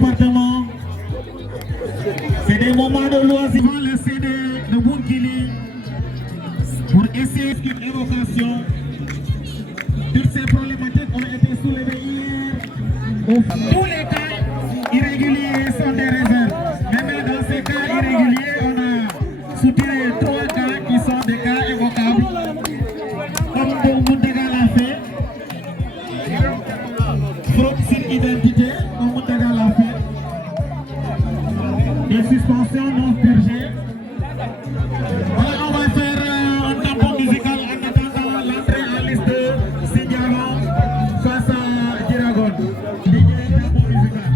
département. C'est des moments de loisir. Le CD de Bunkili pour essayer une évocation. Toutes ces problématiques ont été soulevées hier. Tous les cas irréguliers sont des réserves. Même dans ces cas irréguliers, on a soutiré 3 cas qui sont des cas évocables. Comme Moutaga l'a fait. Fraude sur identité, comme Moutaga l'a fait. Des suspensions non purgées. Voilà, on va faire un tampon musical en attendant l'entrée en liste de Signalant face à Diragon. Tampon musical.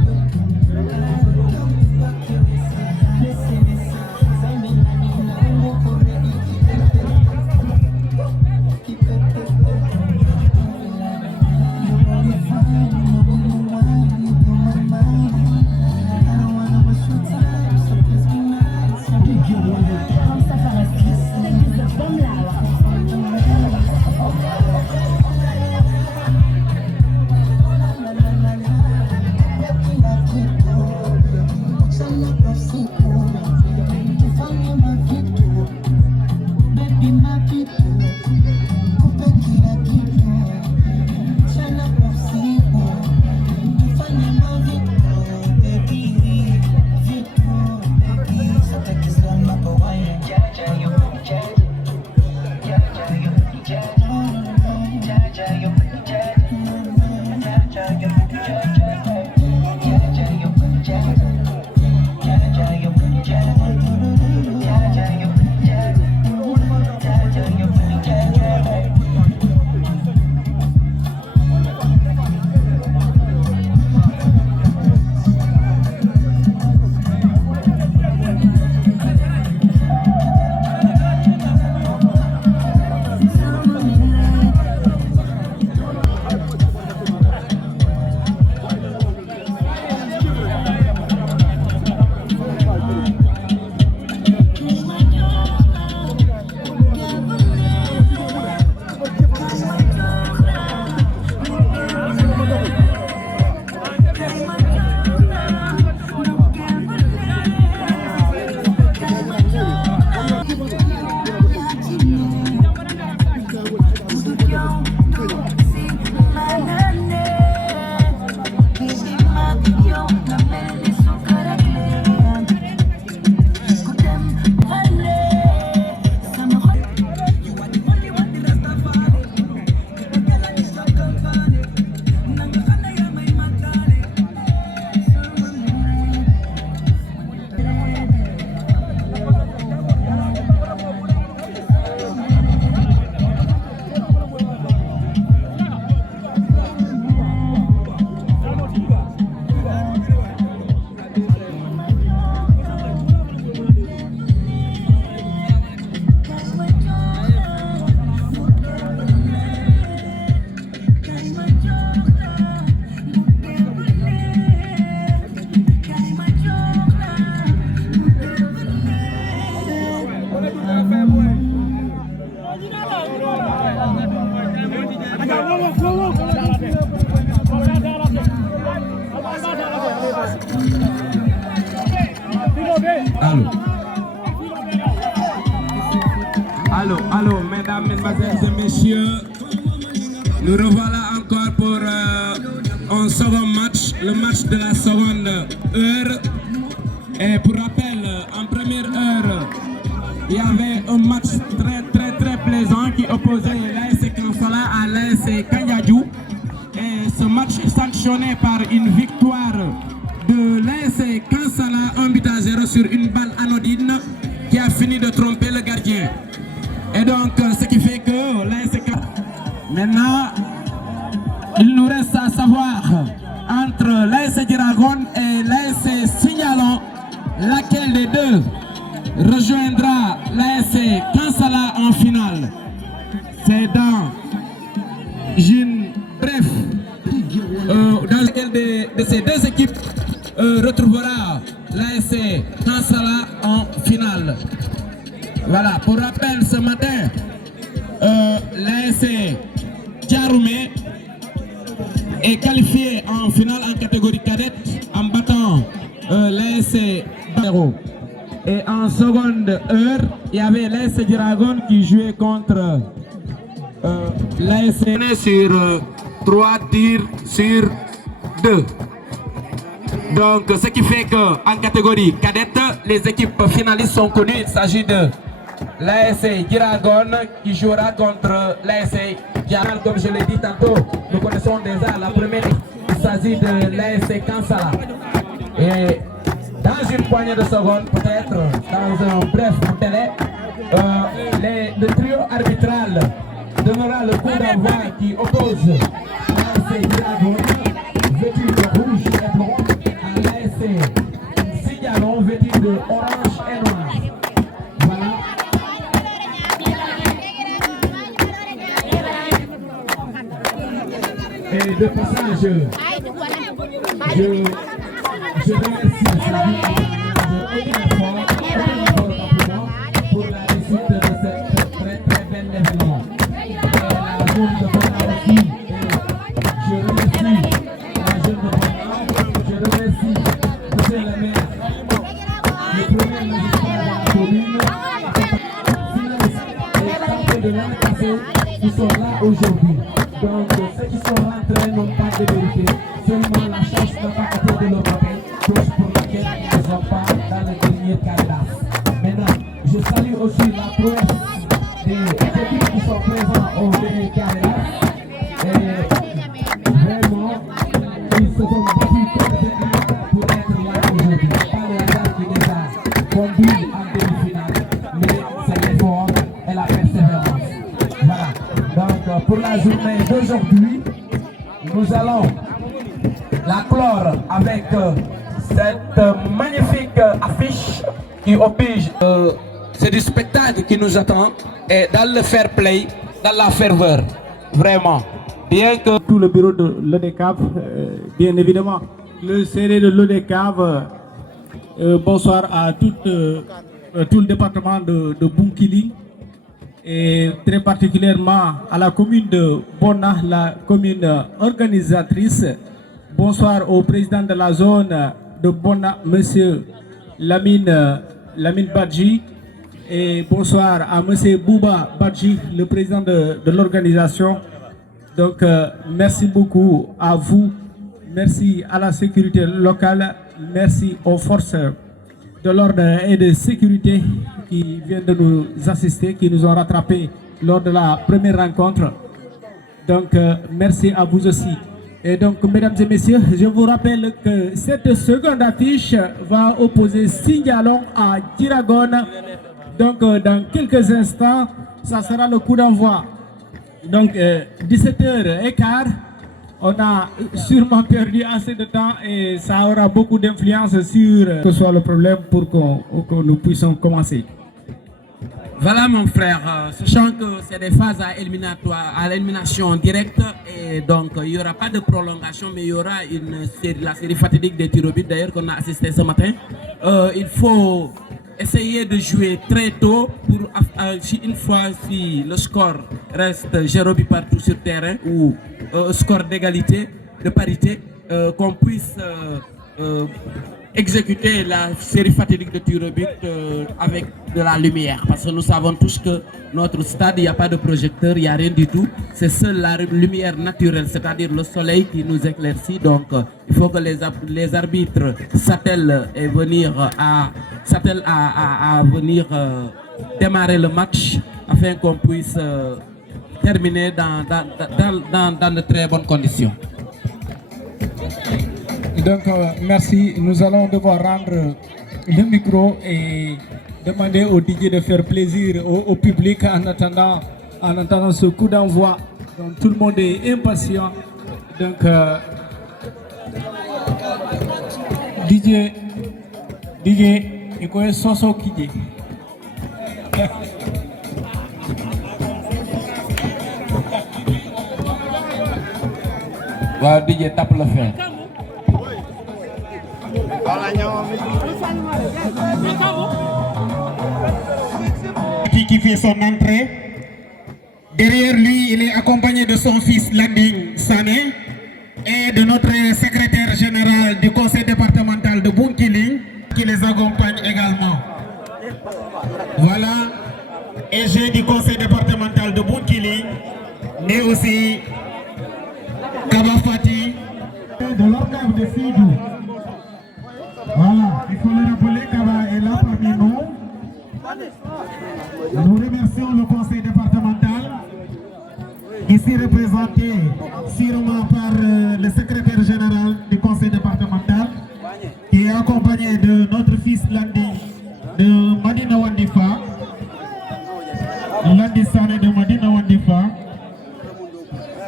Allô, mesdames, mesdemoiselles et messieurs, nous revoilà encore pour un second match, le match de la seconde heure. Et pour rappel, en première heure, il y avait un match très plaisant qui opposait l'AS Kansala à l'AS Kanyadjou. Et ce match est sanctionné par une victoire de l'AS Kansala 1-0 sur une balle anodine qui a fini de tromper le gardien. Et donc, ce qui fait que l'AS Kansala... Maintenant, il nous reste à savoir entre l'AS Diragon et l'AS Signalant laquelle des deux rejoindra l'AS Kansala en finale. C'est dans une bref, dans lequel de ces deux équipes retrouvera l'AS Kansala en finale. Voilà, pour rappel, ce matin, l'AS Diaroumé est qualifié en finale en catégorie cadette en battant l'ASC Dero. Et en seconde heure, il y avait l'ASC Dragon qui jouait contre l'ASC sur 3 tirs sur 2. Donc, ce qui fait qu'en catégorie cadette, les équipes finalistes sont connues. Il s'agit de l'ASC Dragon qui jouera contre l'ASC Diamal. Comme je l'ai dit tantôt, nous connaissons déjà la première. Il s'agit de l'ASC Kansala. Et dans une poignée de secondes, peut-être, dans un bref délai, le trio arbitral donnera le coup d'envoi qui oppose l'ASC Dragon, vêtu de rouge et blanc, à l'ASC Sigalon, vêtu de orange et noir. Voilà. Et de passage, je remercie pour la réussite de cette très très bel événement. La zone de Bonnard aussi, je remercie la jeune de Bonnard, je remercie monsieur le maire, le premier magistrat de la commune, et de l'Ancassé qui sont là aujourd'hui. Donc ceux qui sont rentrés n'ont pas de vérité, seulement la chance n'a pas été de leur côté. Chose pour laquelle ils ne sont pas dans le dernier candidat. Maintenant, je salue aussi la prouesse des équipes qui sont présentes au dernier candidat. Et vraiment, ils se sont battus pour être là aujourd'hui. Pas le hasard qui les a conduits en demi-finale, mais c'est l'effort et la persévérance. Voilà. Donc, pour la journée d'aujourd'hui, nous allons la clore avec cette magnifique affiche qui oblige. C'est du spectacle qui nous attend et dans le fair play, dans la ferveur, vraiment. Bien que tout le bureau de l'ODECAV, bien évidemment, le CRD de l'ODECAV, bonsoir à tout le département de Bounkiling et très particulièrement à la commune de Bona, la commune organisatrice. Bonsoir au président de la zone de Bona, monsieur Lamine Badji, et bonsoir à monsieur Bouba Badji, le président de l'organisation. Donc merci beaucoup à vous, merci à la sécurité locale, merci aux forces de l'ordre et de sécurité qui viennent de nous assister, qui nous ont rattrapés lors de la première rencontre. Donc merci à vous aussi. Et donc, mesdames et messieurs, je vous rappelle que cette seconde affiche va opposer Sigalon à Diragon. Donc, dans quelques instants, ça sera le coup d'envoi. Donc, 17h15, on a sûrement perdu assez de temps et ça aura beaucoup d'influence sur que soit le problème pour que nous puissions commencer. Voilà mon frère, sachant que c'est des phases à l'élimination directe et donc il n'y aura pas de prolongation mais il y aura la série fatidique des tirs au but d'ailleurs qu'on a assisté ce matin. Il faut essayer de jouer très tôt pour une fois si le score reste 0 but partout sur terrain ou score d'égalité, de parité, qu'on puisse exécuter la série fatidique de tirs au but avec de la lumière, parce que nous savons tous que notre stade, il n'y a pas de projecteur, il n'y a rien du tout, c'est seule la lumière naturelle, c'est-à-dire le soleil qui nous éclaircit. Donc il faut que les arbitres s'attellent à venir démarrer le match afin qu'on puisse terminer dans de très bonnes conditions. Donc merci, nous allons devoir rendre le micro et demander au DJ de faire plaisir au public en attendant ce coup d'envoi. Donc tout le monde est impatient. Donc DJ, il connaît Soso Kidje. Wow, DJ tape le fin. Qui fait son entrée. Derrière lui, il est accompagné de son fils Landing Sané et de notre secrétaire général du conseil départemental de Bounkiling. qui les accompagne également. Voilà, et j'ai du conseil départemental de Bounkiling, mais aussi Kabafati de l'organe de Sidou. Voilà, il faut le rappeler, Kaba est là parmi nous. Nous remercions le conseil départemental, ici représenté sûrement par le secrétaire général du conseil départemental, qui est accompagné de notre fils Landi de Madina Wandifa, Landi Sane de Madina Wandifa,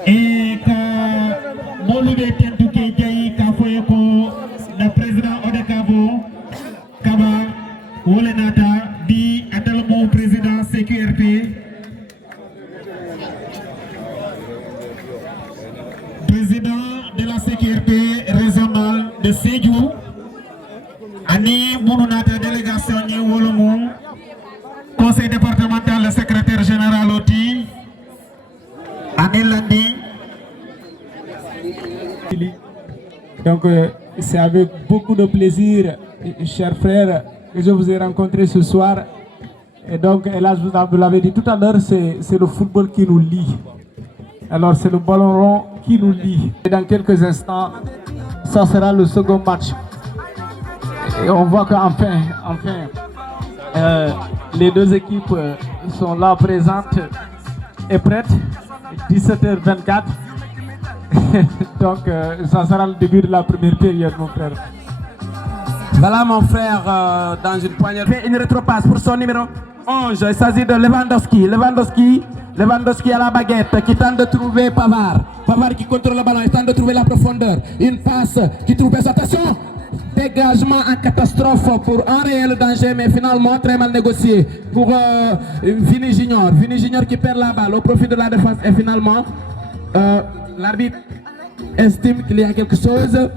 et que Molude Tentuke Jayi Kafoyeko, le président Odekabo, Kaba, Wolenata, Bi Atalmo, président CQRP, président de la CQRP régionale de Sédhiou, Ani Mounonata délégation Ni Wolomou, conseil départemental, le secrétaire général Oti, Ani Landi. Donc c'est avec beaucoup de plaisir, chers frères, que je vous ai rencontrés ce soir. Et donc, là, vous l'avez dit tout à l'heure, c'est le football qui nous lie. Alors, c'est le ballon rond qui nous lie. Et dans quelques instants, ça sera le second match. Et on voit qu'enfin, les deux équipes sont là présentes et prêtes. 17h24. Donc, ça sera le début de la première période, mon frère. Voilà mon frère, dans une poignée. Fait une rétropasse pour son numéro 11. Il s'agit de Lewandowski. Lewandowski à la baguette qui tente de trouver Pavard. Pavard qui contrôle le ballon, il tente de trouver la profondeur. Une passe qui trouve sa attention. Dégagement en catastrophe pour un réel danger, mais finalement très mal négocié pour Vini Junior. Vini Junior qui perd la balle au profit de la défense et finalement l'arbitre estime qu'il y a quelque chose.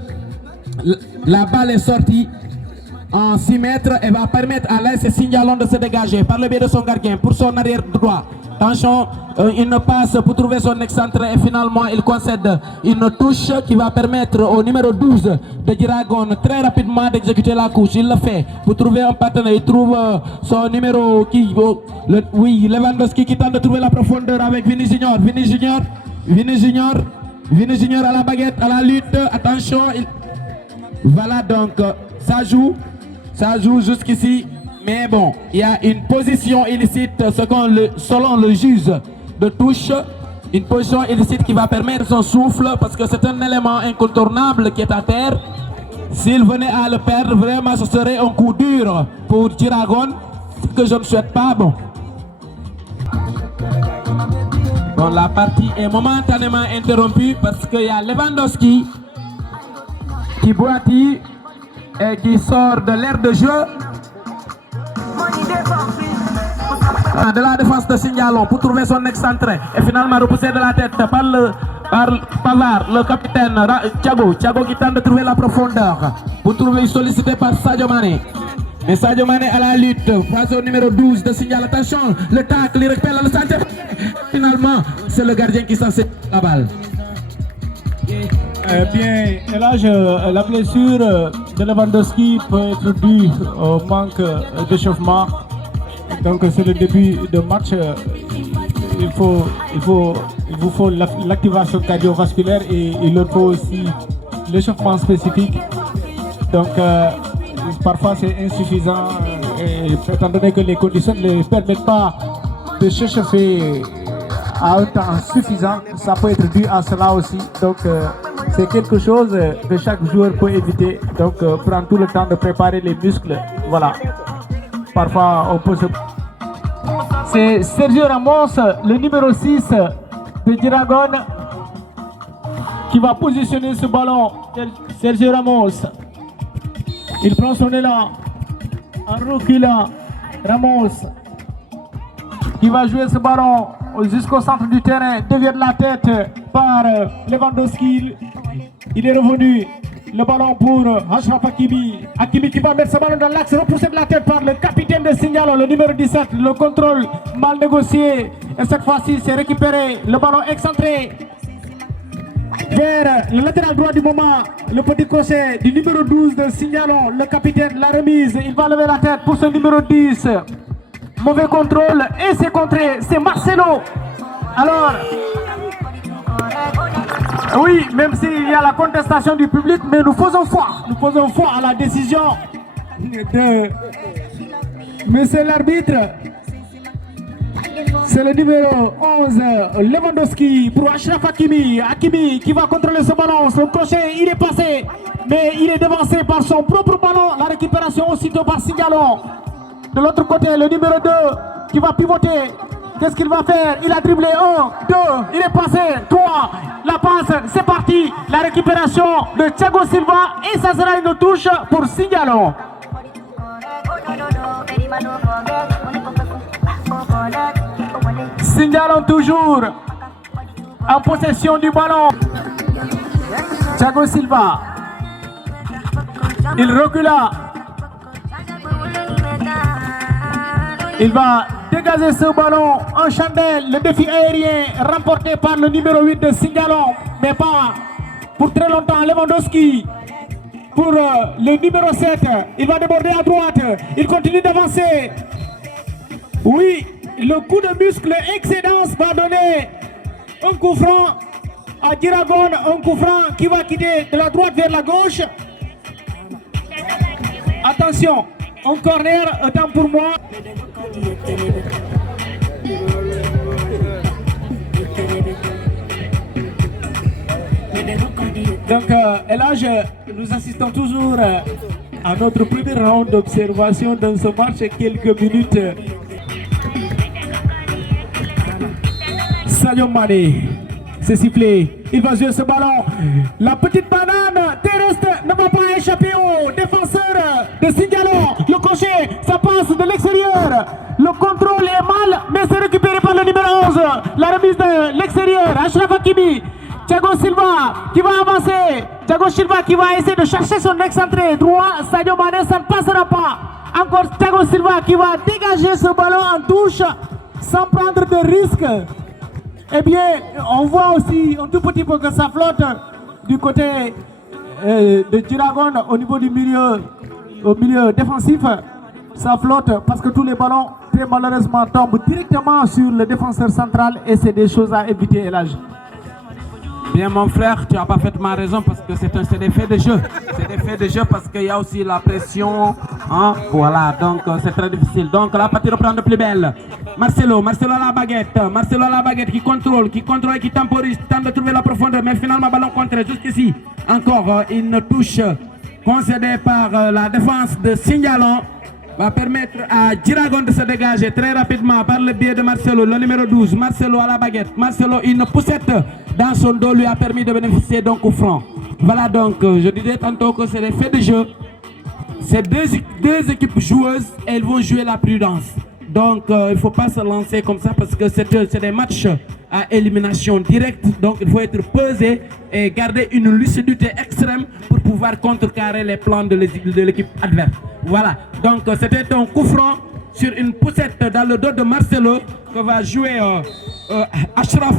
La balle est sortie en 6 mètres et va permettre à l'AS Signalon de se dégager par le biais de son gardien pour son arrière droit. Attention, une passe pour trouver son excentré et finalement il concède une touche qui va permettre au numéro 12 de Diragon très rapidement d'exécuter la couche. Il le fait pour trouver un partenaire. Il trouve son numéro qui, Lewandowski qui tente de trouver la profondeur avec Vini Junior. Vini Junior à la baguette, à la lutte. Attention, voilà donc ça joue jusqu'ici. Mais bon, il y a une position illicite selon le juge de touche. Une position illicite qui va permettre son souffle parce que c'est un élément incontournable qui est à terre. S'il venait à le perdre, vraiment ce serait un coup dur pour Diragon, ce que je ne souhaite pas. Bon, la partie est momentanément interrompue parce qu'il y a Lewandowski qui boitille et qui sort de l'aire de jeu de la défense de Signalon pour trouver son excentré et finalement repoussé de la tête par Pavard, le capitaine Thiago qui tente de trouver la profondeur pour trouver sollicité par Sadio Mané. Mais Sadio Mané à la lutte face au numéro 12 de Signal. Attention, le tacle, il récupère le centre. Finalement, c'est le gardien qui s'en sait la balle. Bien, et là, la blessure de Lewandowski peut être due au manque d'échauffement. Donc c'est le début de match. Il vous faut l'activation cardiovasculaire et il leur faut aussi l'échauffement spécifique. Donc parfois c'est insuffisant et étant donné que les conditions ne permettent pas de s'échauffer à un temps suffisant, ça peut être dû à cela aussi. Donc c'est quelque chose que chaque joueur peut éviter. Donc prendre tout le temps de préparer les muscles. Voilà. Parfois on peut se... C'est Sergio Ramos, le numéro 6 de Diragon, qui va positionner ce ballon. Sergio Ramos, il prend son élan en reculant. Ramos qui va jouer ce ballon jusqu'au centre du terrain, dévié de la tête par Lewandowski. Il est revenu. Le ballon pour Achraf Hakimi. Hakimi qui va mettre ce ballon dans l'axe, repoussé de la tête par le capitaine de Signalon, le numéro 17. Le contrôle mal négocié. Et cette fois-ci, c'est récupéré. Le ballon excentré vers le latéral droit du moment. Le petit crochet du numéro 12 de Signalon, le capitaine, la remise. Il va lever la tête pour ce numéro 10. Mauvais contrôle et c'est contré. C'est Marcelo. Alors, oui, même s'il y a la contestation du public, mais nous faisons foi. Nous faisons foi à la décision de monsieur l'arbitre. C'est le numéro 11, Lewandowski pour Achraf Hakimi. Hakimi qui va contrôler ce ballon. Son crochet, il est passé, mais il est devancé par son propre ballon. La récupération aussitôt par Signalon. De l'autre côté, le numéro 2 qui va pivoter. Qu'est-ce qu'il va faire? Il a dribblé 1, 2, il est passé, 3, la passe, c'est parti. La récupération de Thiago Silva et ça sera une touche pour Signalon. Signalon toujours en possession du ballon. Thiago Silva. Il recula. Il va dégager ce ballon en chandelle. Le défi aérien remporté par le numéro 8 de Signalon. Mais pas pour très longtemps. Lewandowski pour le numéro 7. Il va déborder à droite. Il continue d'avancer. Oui, le coup de muscle excédence va donner un coup franc à Diragon. Un coup franc qui va quitter de la droite vers la gauche. Attention, un corner, temps pour moi. Donc, Elage, nous assistons toujours à notre premier round d'observation dans ce match. Quelques minutes. Sadio Mané, c'est sifflé. Il va jouer ce ballon. La petite banane terrestre ne va pas échapper au défenseur de Signalon. Le crochet, ça passe de l'extérieur. Le contrôle est mal, mais c'est récupéré par le numéro 11. La remise de l'extérieur. Achraf Hakimi. Thiago Silva qui va avancer. Thiago Silva qui va essayer de chercher son excentré droit. Sadio Mané, ça ne passera pas. Encore Thiago Silva qui va dégager ce ballon en touche sans prendre de risque. Eh bien, on voit aussi un tout petit peu que ça flotte du côté de Diragon au niveau du au milieu défensif. Ça flotte parce que tous les ballons, très malheureusement, tombent directement sur le défenseur central et c'est des choses à éviter, Elage. Bien mon frère, tu as parfaitement raison parce que c'est des faits de jeu. C'est des faits de jeu parce qu'il y a aussi la pression. Hein? Voilà, donc c'est très difficile. Donc la partie reprend de plus belle. Marcelo à la baguette qui contrôle, qui temporise, tente de trouver la profondeur, mais finalement ballon contré jusqu'ici. Encore une touche concédée par la défense de Signalon. Va permettre à Diragon de se dégager très rapidement par le biais de Marcelo, le numéro 12. Marcelo à la baguette. Marcelo, une poussette dans son dos lui a permis de bénéficier d'un coup franc. Voilà donc, je disais tantôt que c'est des faits de jeu. C'est deux équipes joueuses et elles vont jouer la prudence. Donc il ne faut pas se lancer comme ça parce que c'est des matchs à élimination directe. Donc il faut être pesé et garder une lucidité extrême pour pouvoir contrecarrer les plans de l'équipe adverse. Voilà, donc c'était un coup franc sur une poussette dans le dos de Marcelo que va jouer Achraf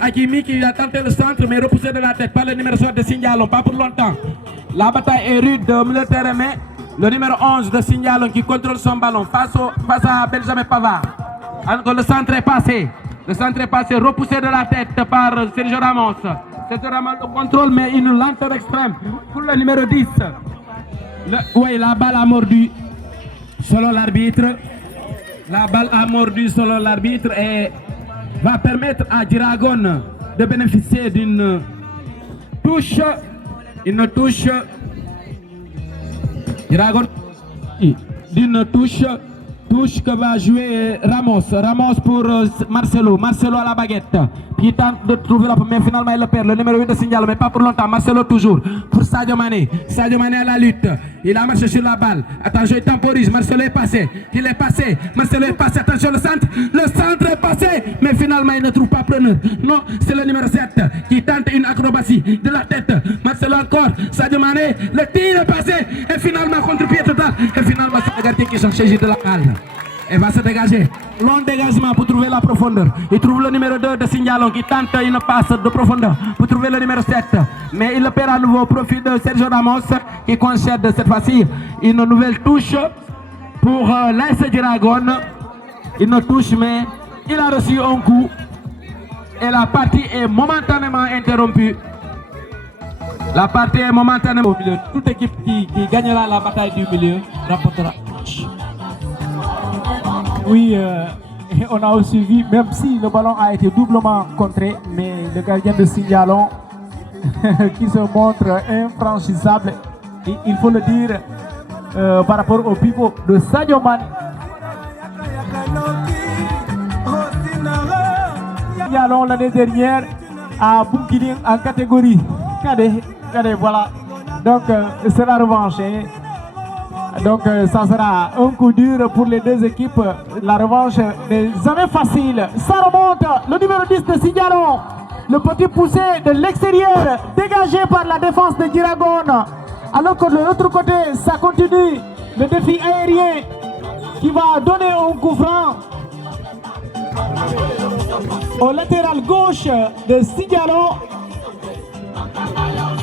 Hakimi qui a tenté le centre mais repoussé de la tête par le numéro 7 de Signalon, pas pour longtemps. La bataille est rude au milieu de terrain, mais le numéro 11 de Signalon qui contrôle son ballon face à Benjamin Pavard. Alors, le centre est passé, repoussé de la tête par Sergio Ramos. Sergio Ramos le contrôle mais une lenteur extrême pour le numéro 10. Oui, la balle a mordu selon l'arbitre. La balle a mordu selon l'arbitre et va permettre à Diragon de bénéficier d'une touche. Diragon d'une touche que va jouer Ramos pour Marcelo à la baguette qui tente de trouver la première, finalement il le perd, le numéro 8 de Signalon, mais pas pour longtemps. Marcelo toujours pour Sadio Mané à la lutte, il a marché sur la balle, attention il temporise, Marcelo est passé, attention le centre est passé, mais finalement il ne trouve pas preneur. Non, c'est le numéro 7 qui tente une acrobatie de la tête. Marcelo encore, Sadio Mané, le tir est passé et finalement contre-pied total et finalement c'est le gardien qui s'en saisit de la balle. Et va se dégager. Long dégagement pour trouver la profondeur. Il trouve le numéro 2 de Signalon qui tente une passe de profondeur pour trouver le numéro 7. Mais il le perd à nouveau au profit de Sergio Ramos qui concède cette fois-ci une nouvelle touche pour l'AS Dragon. Une touche mais il a reçu un coup et la partie est momentanément interrompue. La partie est momentanément au milieu. Toute équipe qui gagnera la bataille du milieu remportera. Oui, on a aussi vu, même si le ballon a été doublement contré, mais le gardien de Signalon qui se montre infranchissable, et il faut le dire, par rapport au pivot de Sadio Mané. Signalon l'année dernière à Bunkiling en catégorie cadet, voilà. Donc c'est la revanche. Donc ça sera un coup dur pour les deux équipes. La revanche n'est jamais facile. Ça remonte, le numéro 10 de Signalon. Le petit poussé de l'extérieur, dégagé par la défense de Dragon. Alors que de l'autre côté, ça continue. Le défi aérien qui va donner un coup franc au latéral gauche de Signalon.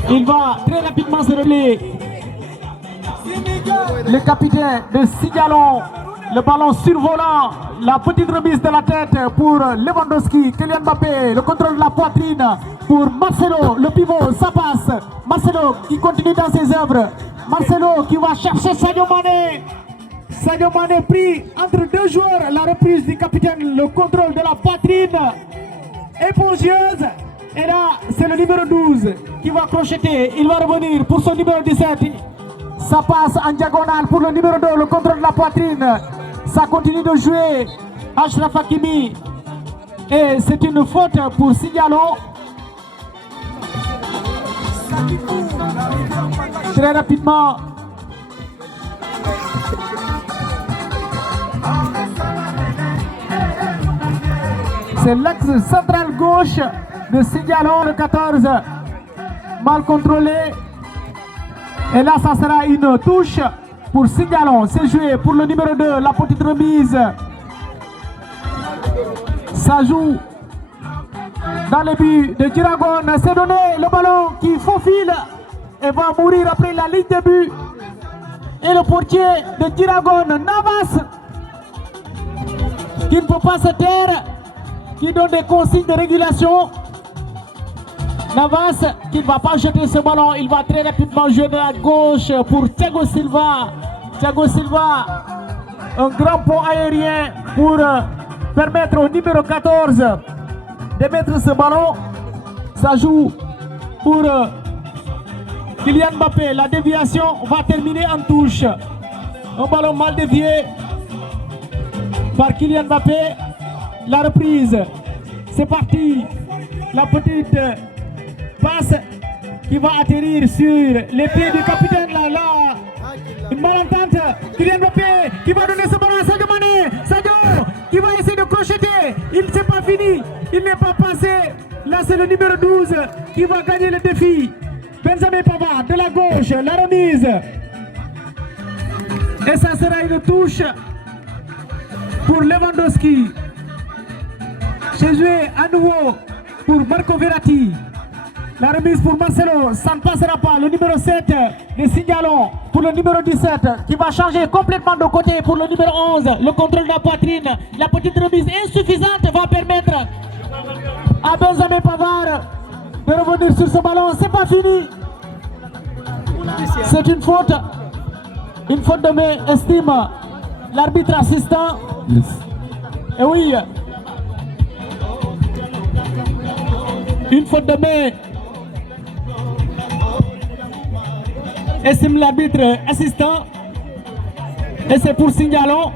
Il va très rapidement se replier. Le capitaine de Signalon, le ballon survolant, la petite remise de la tête pour Lewandowski, Kylian Mbappé, le contrôle de la poitrine pour Marcelo, le pivot, ça passe. Marcelo qui continue dans ses œuvres. Marcelo qui va chercher Sadio Mané. Sadio Mané pris entre deux joueurs, la reprise du capitaine, le contrôle de la poitrine épongieuse. Et là, c'est le numéro 12 qui va crocheter. Il va revenir pour son numéro 17. Ça passe en diagonale pour le numéro 2, le contrôle de la poitrine. Ça continue de jouer. Achraf Hakimi. Et c'est une faute pour Signalon. Très rapidement. C'est l'axe central gauche de Signalon, le 14. Mal contrôlé. Et là, ça sera une touche pour Signalon. C'est joué pour le numéro 2, la petite remise. Ça joue dans le but de Dragon. C'est donné le ballon qui faufile et va mourir après la ligne de but. Et le portier de Dragon, Navas, qui ne peut pas se taire, qui donne des consignes de régulation. Navas qui ne va pas jeter ce ballon, il va très rapidement jouer de la gauche pour Thiago Silva. Thiago Silva, un grand pont aérien pour permettre au numéro 14 de mettre ce ballon. Ça joue pour Kylian Mbappé. La déviation va terminer en touche. Un ballon mal dévié par Kylian Mbappé. La reprise, c'est parti. La petite passe qui va atterrir sur les pieds du capitaine là. Une malentente. Kylian Mbappé qui va donner ce ballon à Sadio Mané. Sadio qui va essayer de crocheter. Il ne s'est pas fini. Il n'est pas passé. Là c'est le numéro 12 qui va gagner le défi. Benjamin Pavard de la gauche. La remise. Et ça sera une touche pour Lewandowski. C'est joué à nouveau pour Marco Verratti. La remise pour Marcelo, ça ne passera pas. Le numéro 7 de Signalon pour le numéro 17 qui va changer complètement de côté pour le numéro 11. Le contrôle de la poitrine. La petite remise insuffisante va permettre à Benjamin Pavard de revenir sur ce ballon. C'est pas fini. C'est une faute. Une faute de main, estime l'arbitre assistant. Yes. Et oui. Une faute de main. Estime l'arbitre assistant. Et c'est pour Signalon.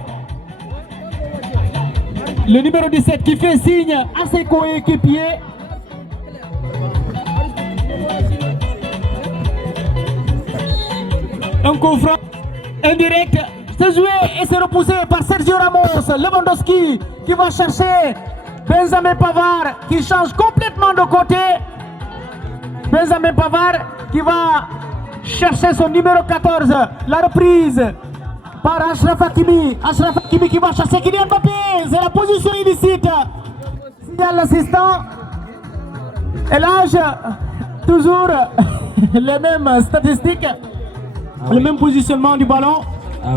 Le numéro 17 qui fait signe à ses coéquipiers. Un coup franc indirect. C'est joué et c'est repoussé par Sergio Ramos. Lewandowski qui va chercher Benjamin Pavard qui change complètement de côté. Benjamin Pavard qui va chercher son numéro 14. La reprise par Achraf Hakimi. Achraf Hakimi qui va chasser Kylian Mbappé. C'est la position illicite. Signale l'assistant. Et l'âge, toujours les mêmes statistiques, le même positionnement du ballon.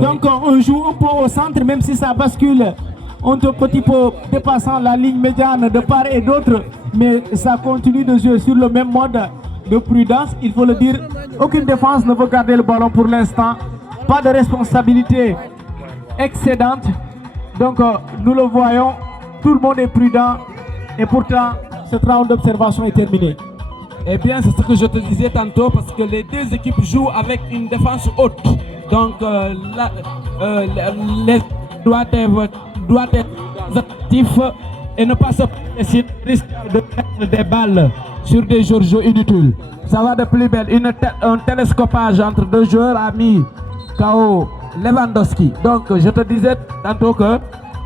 Donc on joue un peu au centre, même si ça bascule un petit peu dépassant la ligne médiane de part et d'autre, mais ça continue de jouer sur le même mode de prudence. Il faut le dire, aucune défense ne veut garder le ballon pour l'instant. Pas de responsabilité excédente. Donc nous le voyons, tout le monde est prudent et pourtant cette round d'observation est terminée. Eh bien, c'est ce que je te disais tantôt, parce que les deux équipes jouent avec une défense haute. Donc, les doit être actif et ne pas se risquer de mettre des balles sur des joueurs inutiles. Ça va de plus belle. Un télescopage entre deux joueurs a mis KO Lewandowski. Donc, je te disais tantôt que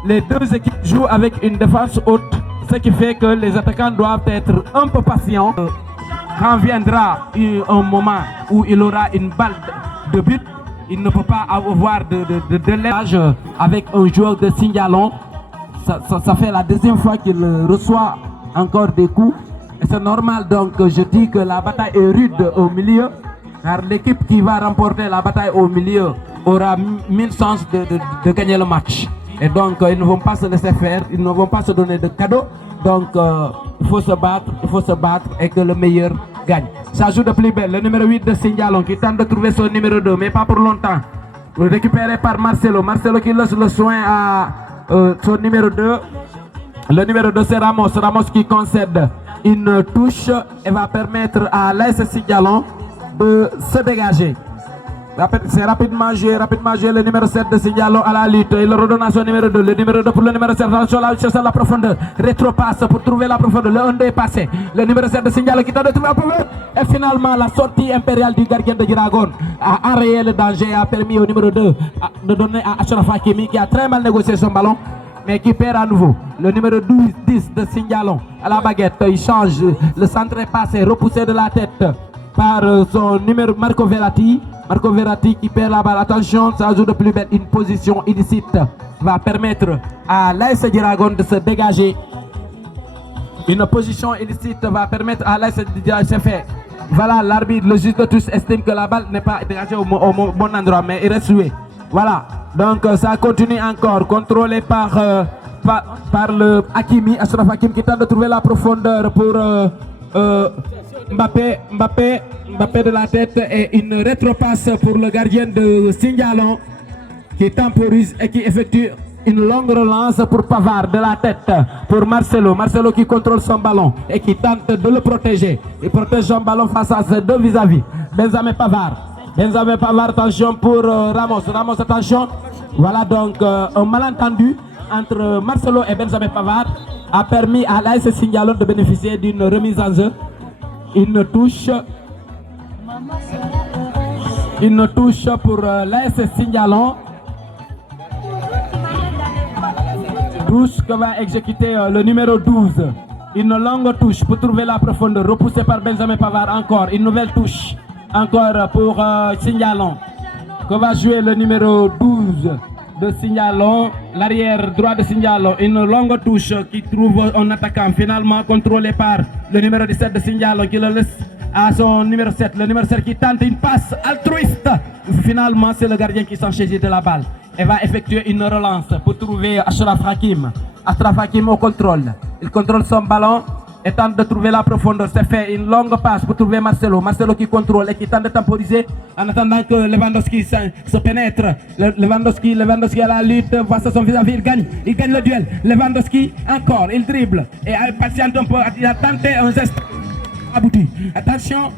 les deux équipes jouent avec une défense haute, ce qui fait que les attaquants doivent être un peu patients. Quand viendra un moment où il aura une balle de but, il ne peut pas avoir de l'âge avec un joueur de Singalon. Ça fait la deuxième fois qu'il reçoit encore des coups. Et c'est normal, donc je dis que la bataille est rude au milieu. Car l'équipe qui va remporter la bataille au milieu aura 1000 chances de gagner le match. Et donc ils ne vont pas se laisser faire, ils ne vont pas se donner de cadeaux. Donc il faut se battre et que le meilleur gagne. Ça joue de plus belle, le numéro 8 de Singalon qui tente de trouver son numéro 2, mais pas pour longtemps. Récupéré par Marcelo. Marcelo qui laisse le soin à son numéro 2. Le numéro 2 c'est Ramos. Ramos qui concède une touche et va permettre à l'AS Singalon de se dégager. C'est rapidement joué le numéro 7 de Singalon à la lutte. Il le redonne à son numéro 2. Le numéro 2 pour le numéro 7. Attention là, il cherche la profondeur. Rétropasse pour trouver la profondeur. Le 1-2 est passé. Le numéro 7 de Singalon qui tente de trouver la profondeur. Et finalement, la sortie impériale du gardien de Dragon a enrayé le danger et a permis au numéro 2 de donner à Achraf Hakimi qui a très mal négocié son ballon, mais qui perd à nouveau. Le numéro 10 de Singalon à la baguette. Il change. Le centre est passé, repoussé de la tête par son numéro Marco Verratti. Marco Verratti qui perd la balle. Attention, ça joue de plus belle. Une position illicite va permettre à l'AS Dragon de se dégager. Une position illicite va permettre à l'AS Dragon de se faire. Voilà, l'arbitre, le juge de tous estime que la balle n'est pas dégagée au bon endroit, mais il reste joué. Voilà, donc ça continue encore, contrôlé par le Hakimi, Achraf Hakimi qui tente de trouver la profondeur pour Mbappé de la tête et une rétropasse pour le gardien de Singalon qui temporise et qui effectue une longue relance pour Pavard de la tête pour Marcelo. Marcelo qui contrôle son ballon et qui tente de le protéger. Il protège son ballon face à ses deux vis-à-vis. Benjamin Pavard, attention pour Ramos. Ramos, attention. Voilà donc un malentendu entre Marcelo et Benjamin Pavard a permis à l'AS Singalon de bénéficier d'une remise en jeu. Une touche pour l'AS Singalon. Touche que va exécuter le numéro 12. Une longue touche pour trouver la profondeur. Repoussée par Benjamin Pavard encore. Une nouvelle touche encore pour Singalon. Que va jouer le numéro 12 de Singalon. L'arrière droit de Singalon. Une longue touche qui trouve un attaquant. Finalement contrôlé par le numéro 17 de Singalon qui le laisse à son numéro 7. Le numéro 7 qui tente une passe altruiste. Finalement, c'est le gardien qui s'en saisit de la balle et va effectuer une relance pour trouver Achraf Hakimi. Achraf Hakimi au contrôle. Il contrôle son ballon et tente de trouver la profondeur. C'est fait une longue passe pour trouver Marcelo. Marcelo qui contrôle et qui tente de temporiser en attendant que Lewandowski se pénètre. Lewandowski à la lutte face à son vis-à-vis. Il gagne le duel. Lewandowski encore. Il dribble et patiente un peu. Il a tenté un geste abouti. Attention,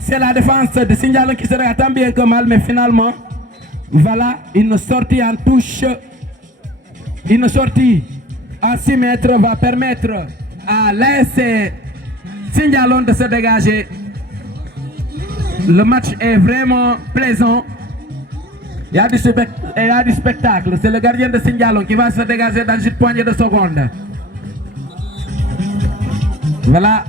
c'est la défense de Singalon qui serait tant bien que mal, mais finalement, voilà une sortie en touche. Une sortie à 6 mètres va permettre à l'AS Singalon de se dégager. Le match est vraiment plaisant. Il y a du spectacle. C'est le gardien de Singalon qui va se dégager dans une poignée de secondes. Voilà.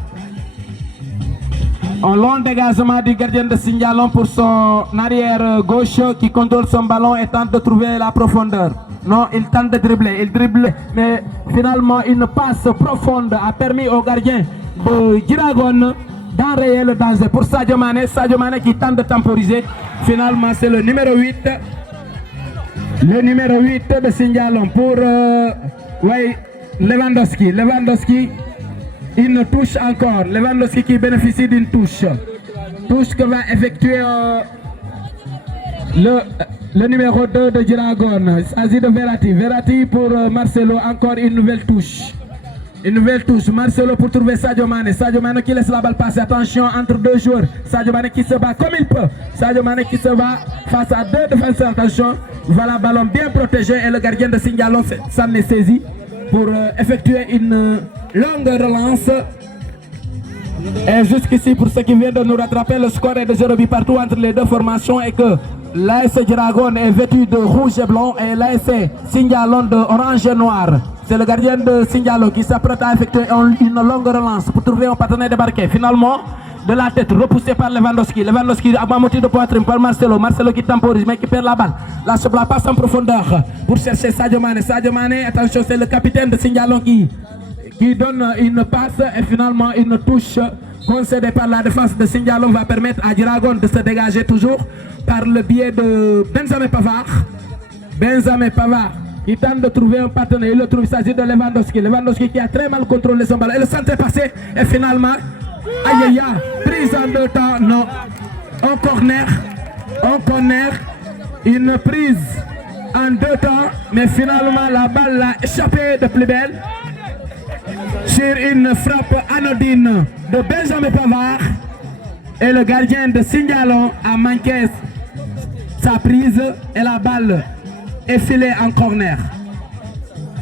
Un long dégagement du gardien de Sindialon pour son arrière gauche qui contrôle son ballon et tente de trouver la profondeur. Non, il tente de dribbler, il dribble, mais finalement une passe profonde a permis au gardien de Djiragon d'enrayer le danger pour Sadio Mané qui tente de temporiser. Finalement, c'est le numéro 8. Le numéro 8 de Sindialon pour Lewandowski. Lewandowski, une touche encore. Lewandowski qui bénéficie d'une touche. Touche que va effectuer le numéro 2 de Djiragon. Il s'agit de Verratti. Verratti pour Marcelo, encore une nouvelle touche. Une nouvelle touche. Marcelo pour trouver Sadio Mané. Sadio Mané qui laisse la balle passer. Attention entre deux joueurs. Sadio Mané qui se bat comme il peut. Sadio Mané qui se bat face à deux défenseurs. Attention. Voilà, ballon bien protégé et le gardien de Sindialon s'en est saisi pour effectuer une longue relance. Et jusqu'ici, pour ceux qui viennent de nous rattraper, le score est de 0 but partout entre les deux formations et que l'AS Djiragon est vêtu de rouge et blanc et l'AS Sindialon de orange et noir. C'est le gardien de Sindialon qui s'apprête à effectuer une longue relance pour trouver un partenaire débarqué. Finalement, de la tête, repoussé par Lewandowski. Lewandowski à moitié de poitrine par Marcelo. Marcelo qui temporise mais qui perd la balle. La passe en profondeur pour chercher Sadio Mané. Sadio Mané, attention, c'est le capitaine de Sindialon qui donne une passe et finalement une touche concédée par la défense de Sindialon va permettre à Djiragon de se dégager toujours par le biais de Benjamin Pavard. Benjamin Pavard qui tente de trouver un partenaire. Il le trouve, il s'agit de Lewandowski. Lewandowski qui a très mal contrôlé son ballon. Et le centre est passé et finalement, aïe aïe aïe, prise en deux temps, non. Un corner, une prise en deux temps, mais finalement la balle l'a échappé de plus belle sur une frappe anodine de Benjamin Pavard et le gardien de Sindialon a manqué sa prise et la balle est filée en corner.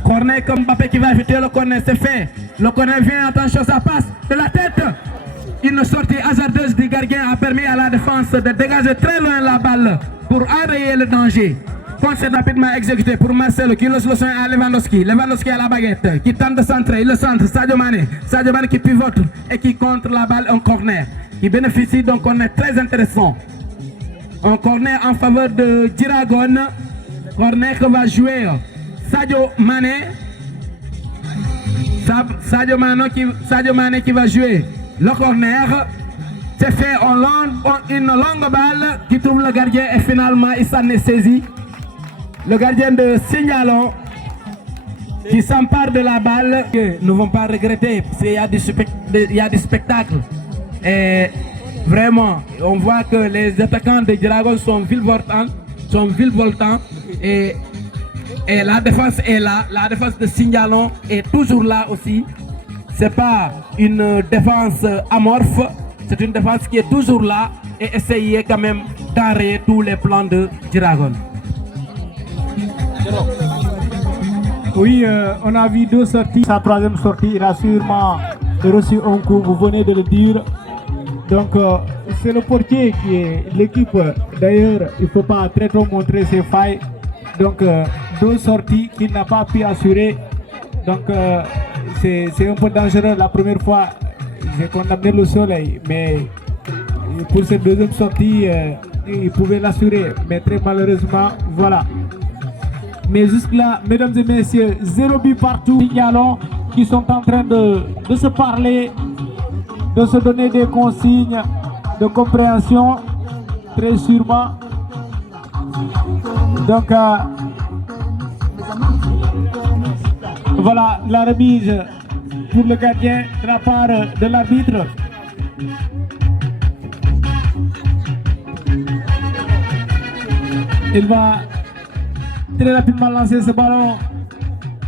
Corner comme Mbappé qui va effectuer le corner, c'est fait. Le corner vient, attention, ça passe de la tête. Une sortie hasardeuse du gardien a permis à la défense de dégager très loin la balle pour enrayer le danger. Conseil rapidement exécuté pour Marcelo qui lance le soin à Lewandowski. Lewandowski à la baguette qui tente de centrer. Il le centre. Sadio Mané. Sadio Mané qui pivote et qui contre la balle en corner. Qui bénéficie d'un corner très intéressant. Un corner en faveur de Djiragon. Corner que va jouer Sadio Mané. Sadio Mané qui va jouer le corner. C'est fait une longue balle qui trouve le gardien et finalement il s'en est saisi. Le gardien de Sindialon qui s'empare de la balle. Nous ne vont pas regretter parce qu'il y a du spectacle. Et vraiment, on voit que les attaquants de Djiragon sont virevoltants. Et la défense est là. La défense de Sindialon est toujours là aussi. Ce n'est pas une défense amorphe. C'est une défense qui est toujours là et essayer quand même d'enrayer tous les plans de Djiragon. Oui, on a vu deux sorties. Sa troisième sortie, il a sûrement reçu un coup, vous venez de le dire. Donc, c'est le portier qui est l'équipe. D'ailleurs, il ne faut pas très tôt montrer ses failles. Donc, deux sorties qu'il n'a pas pu assurer. Donc, c'est un peu dangereux. La première fois, j'ai condamné le soleil. Mais pour cette deuxième sortie, il pouvait l'assurer. Mais très malheureusement, voilà. Mais jusque-là, mesdames et messieurs, 0 but partout. Sindialon qui sont en train de se parler, de se donner des consignes de compréhension, très sûrement. Donc, voilà la remise pour le gardien de la part de l'arbitre. Il va très rapidement lancer ce ballon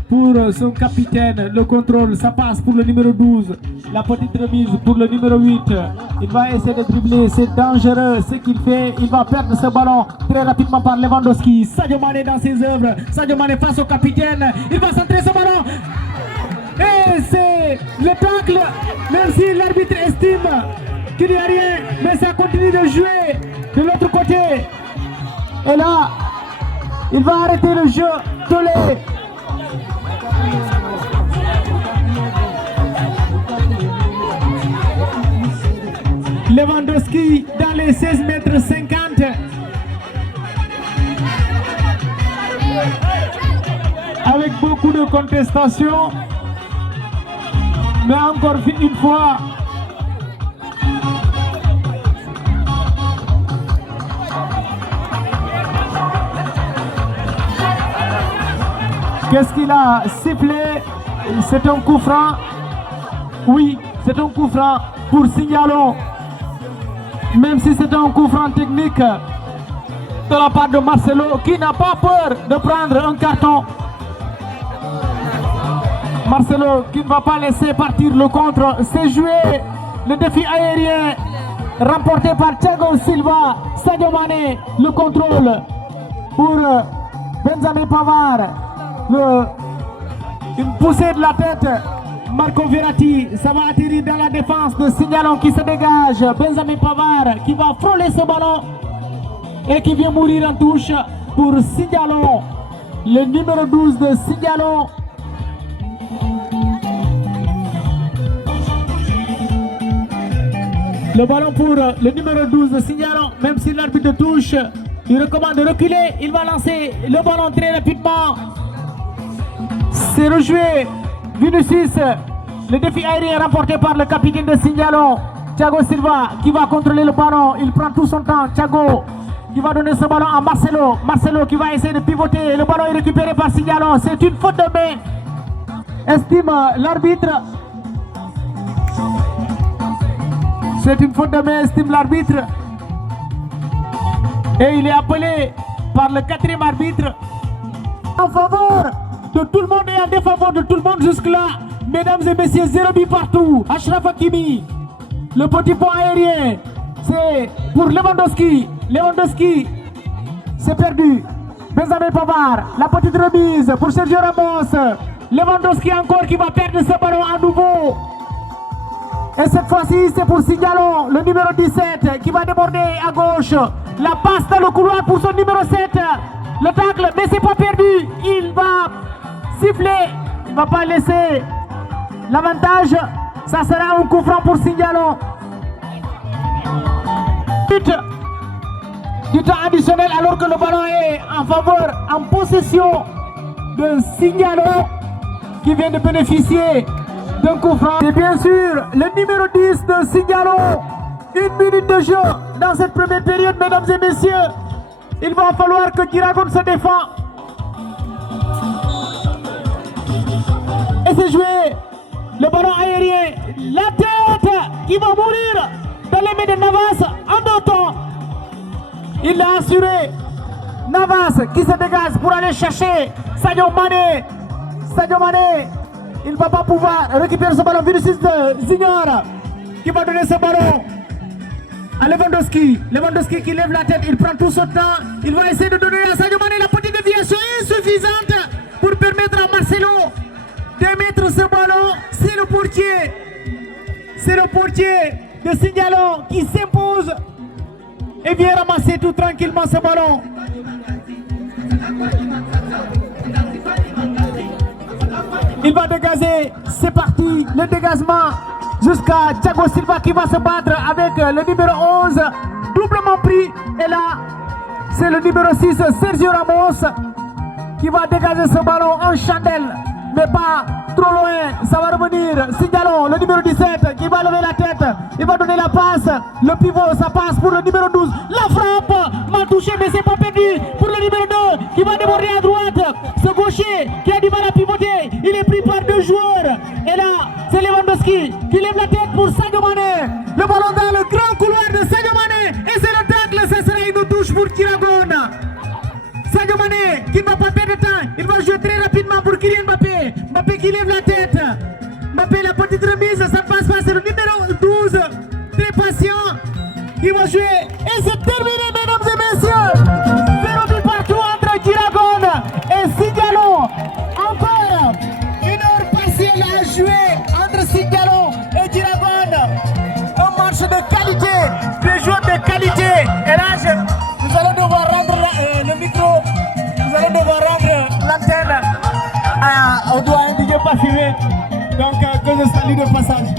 pour son capitaine. Le contrôle, ça passe pour le numéro 12. La petite remise pour le numéro 8. Il va essayer de dribbler, c'est dangereux ce qu'il fait. Il va perdre ce ballon très rapidement par Lewandowski. Sadio Mané dans ses œuvres. Sadio Mané face au capitaine. Il va centrer ce ballon. Et c'est le tacle. Même si l'arbitre estime qu'il n'y a rien, mais ça continue de jouer de l'autre côté. Et là, il va arrêter le jeu. Tolé. Lewandowski dans les 16 mètres 50. Avec beaucoup de contestation. Mais encore une fois, qu'est-ce qu'il a sifflé? C'est un coup franc. Oui, c'est un coup franc pour Signalon. Même si c'est un coup franc technique de la part de Marcelo, qui n'a pas peur de prendre un carton. Marcelo qui ne va pas laisser partir le contre. C'est joué le défi aérien remporté par Thiago Silva. Sadio Mané, le contrôle pour Benjamin Pavard. Une poussée de la tête. Marco Verratti, ça va atterrir dans la défense de Signalon qui se dégage. Benjamin Pavard qui va frôler ce ballon et qui vient mourir en touche pour Signalon. Le numéro 12 de Signalon. Le ballon pour le numéro 12 de Signalon, même si l'arbitre touche, il recommande de reculer, il va lancer le ballon très rapidement. C'est rejoué, Vinicius, le défi aérien remporté par le capitaine de Signalon, Thiago Silva, qui va contrôler le ballon, il prend tout son temps, Thiago, qui va donner ce ballon à Marcelo, Marcelo qui va essayer de pivoter, le ballon est récupéré par Signalon, c'est une faute de main, estime l'arbitre. C'est une faute de main, estime l'arbitre. Et il est appelé par le quatrième arbitre en faveur de tout le monde et en défaveur de tout le monde jusque-là. Mesdames et messieurs, 0 but partout. Achraf Hakimi, le petit pont aérien, c'est pour Lewandowski. Lewandowski, c'est perdu. Benjamin Pavard, la petite remise pour Sergio Ramos. Lewandowski encore qui va perdre ce ballon à nouveau. Et cette fois-ci, c'est pour Signalon, le numéro 17, qui va déborder à gauche. La passe dans le couloir pour son numéro 7. Le tacle, mais c'est pas perdu. Il va siffler. Il ne va pas laisser l'avantage. Ça sera un coup franc pour Signalon. Du temps additionnel alors que le ballon est en faveur, en possession de Signalon qui vient de bénéficier d'un coup franc. Et bien sûr, le numéro 10 de Signalon. 1 minute de jeu dans cette première période, mesdames et messieurs. Il va falloir que Diragon se défend. Et c'est joué. Le ballon aérien. La tête qui va mourir dans les mains de Navas en deux temps. Il l'a assuré. Navas qui se dégage pour aller chercher Sadio Mané. Sadio Mané. Il ne va pas pouvoir récupérer ce ballon. Vinicius de Zignor qui va donner ce ballon à Lewandowski. Lewandowski qui lève la tête, il prend tout son temps. Il va essayer de donner à Sadio Mané la petite déviation insuffisante pour permettre à Marcelo de mettre ce ballon. C'est le portier. C'est le portier de Signalon qui s'impose et vient ramasser tout tranquillement ce ballon. Il va dégager, c'est parti, le dégagement jusqu'à Thiago Silva qui va se battre avec le numéro 11, doublement pris. Et là, c'est le numéro 6, Sergio Ramos, qui va dégager ce ballon en chandelle, mais pas trop loin. Ça va revenir. Signalon, le numéro 17, qui va lever la tête. Il va donner la passe. Le pivot, ça passe pour le numéro 12. La frappe, mal touché, mais c'est pas perdu pour le numéro 2, qui va déborder à droite. Ce gaucher qui a du mal à pivoter, il est pris par 2 joueurs. Et là, c'est Lewandowski qui lève la tête pour Sadio Mané. Le ballon dans le grand couloir de Sadio Mané. Et c'est le tacle, ça sera une touche pour Diragon. Sadio Mané qui ne va pas perdre de temps. Il va jouer très rapidement pour Kylian Mbappé. Mbappé qui lève la tête. Mbappé, la petite remise, ça passe pas. C'est le numéro 12, très patient, qui va jouer. Et c'est terminé, mesdames et messieurs. 0 but partout entre Diragon et Signalon. Encore une heure partielle à jouer entre Signalon et Diragon. Un match de qualité, des joueurs de qualité. Et là, nous allons devoir rendre le micro, nous allons devoir rendre l'antenne au doigt indiqué pas filmé. Donc, que je salue de passage.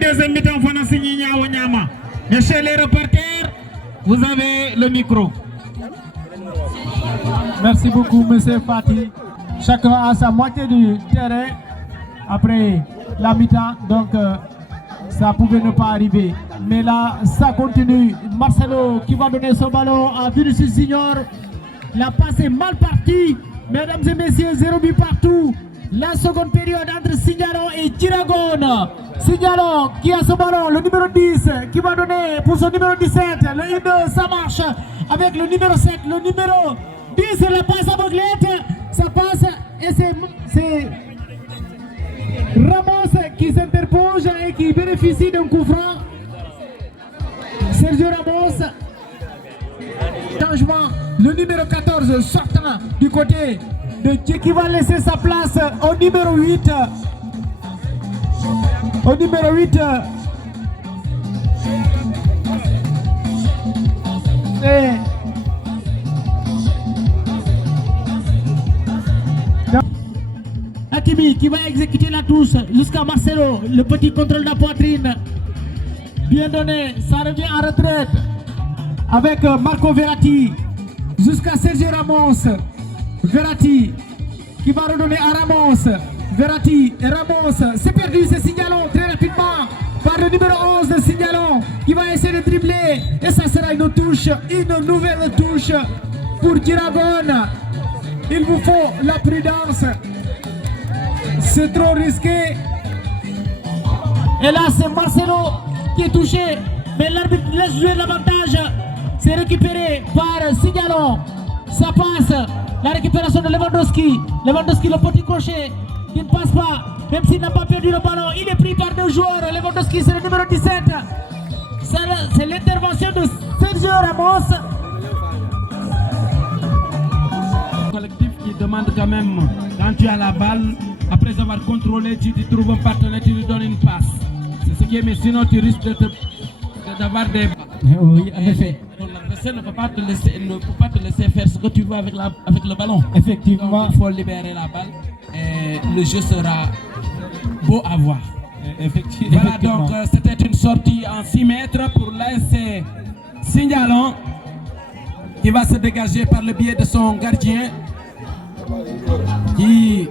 Deuxième mi-temps, Monsieur les reporters, vous avez le micro. Merci beaucoup, monsieur Fatih. Chacun a sa moitié du terrain après la mi-temps, donc ça pouvait ne pas arriver. Mais là, ça continue. Marcelo qui va donner son ballon à Vinicius Junior. La passe est mal partie. Mesdames et messieurs, 0 but partout. La seconde période entre Signalon et Diragon. Signalon qui a son ballon, le numéro 10 qui va donner pour son numéro 17. Le 1-2, ça marche avec le numéro 7, le numéro 10, la passe aveuglette. Ça passe et c'est Ramos qui s'interpose et qui bénéficie d'un coup franc. Sergio Ramos. Changement, le numéro 14 sortant du côté de qui va laisser sa place au numéro 8. Au numéro 8. C'est Hakimi qui va exécuter la touche jusqu'à Marcelo. Le petit contrôle de la poitrine. Bien donné, ça revient en retraite avec Marco Verratti jusqu'à Sergio Ramos. Verratti qui va redonner à Ramos. Verratti et Ramos, c'est perdu, c'est Signalon très rapidement par le numéro 11 de Signalon qui va essayer de dribbler et ça sera une touche, une nouvelle touche pour Diragon. Il vous faut la prudence, c'est trop risqué. Et là c'est Marcelo qui est touché, mais l'arbitre laisse jouer l'avantage. C'est récupéré par Signalon, ça passe, la récupération de Lewandowski, Lewandowski le petit crochet. Il ne passe pas, même s'il n'a pas perdu le ballon, il est pris par deux joueurs. Lewandowski, c'est le numéro 17. C'est l'intervention de Sergio Ramos. Collectif qui demande quand même, quand tu as la balle, après avoir contrôlé, tu trouves un partenaire, tu lui donnes une passe. C'est ce qui est, mais sinon tu risques d'avoir des... Oui, en effet. L'adversaire ne peut pas te laisser faire ce que tu veux avec le ballon. Effectivement. Donc, il faut libérer la balle. Et le jeu sera beau à voir. Effectivement. Voilà, donc c'était une sortie en 6 mètres pour l'AS Signalon qui va se dégager par le biais de son gardien qui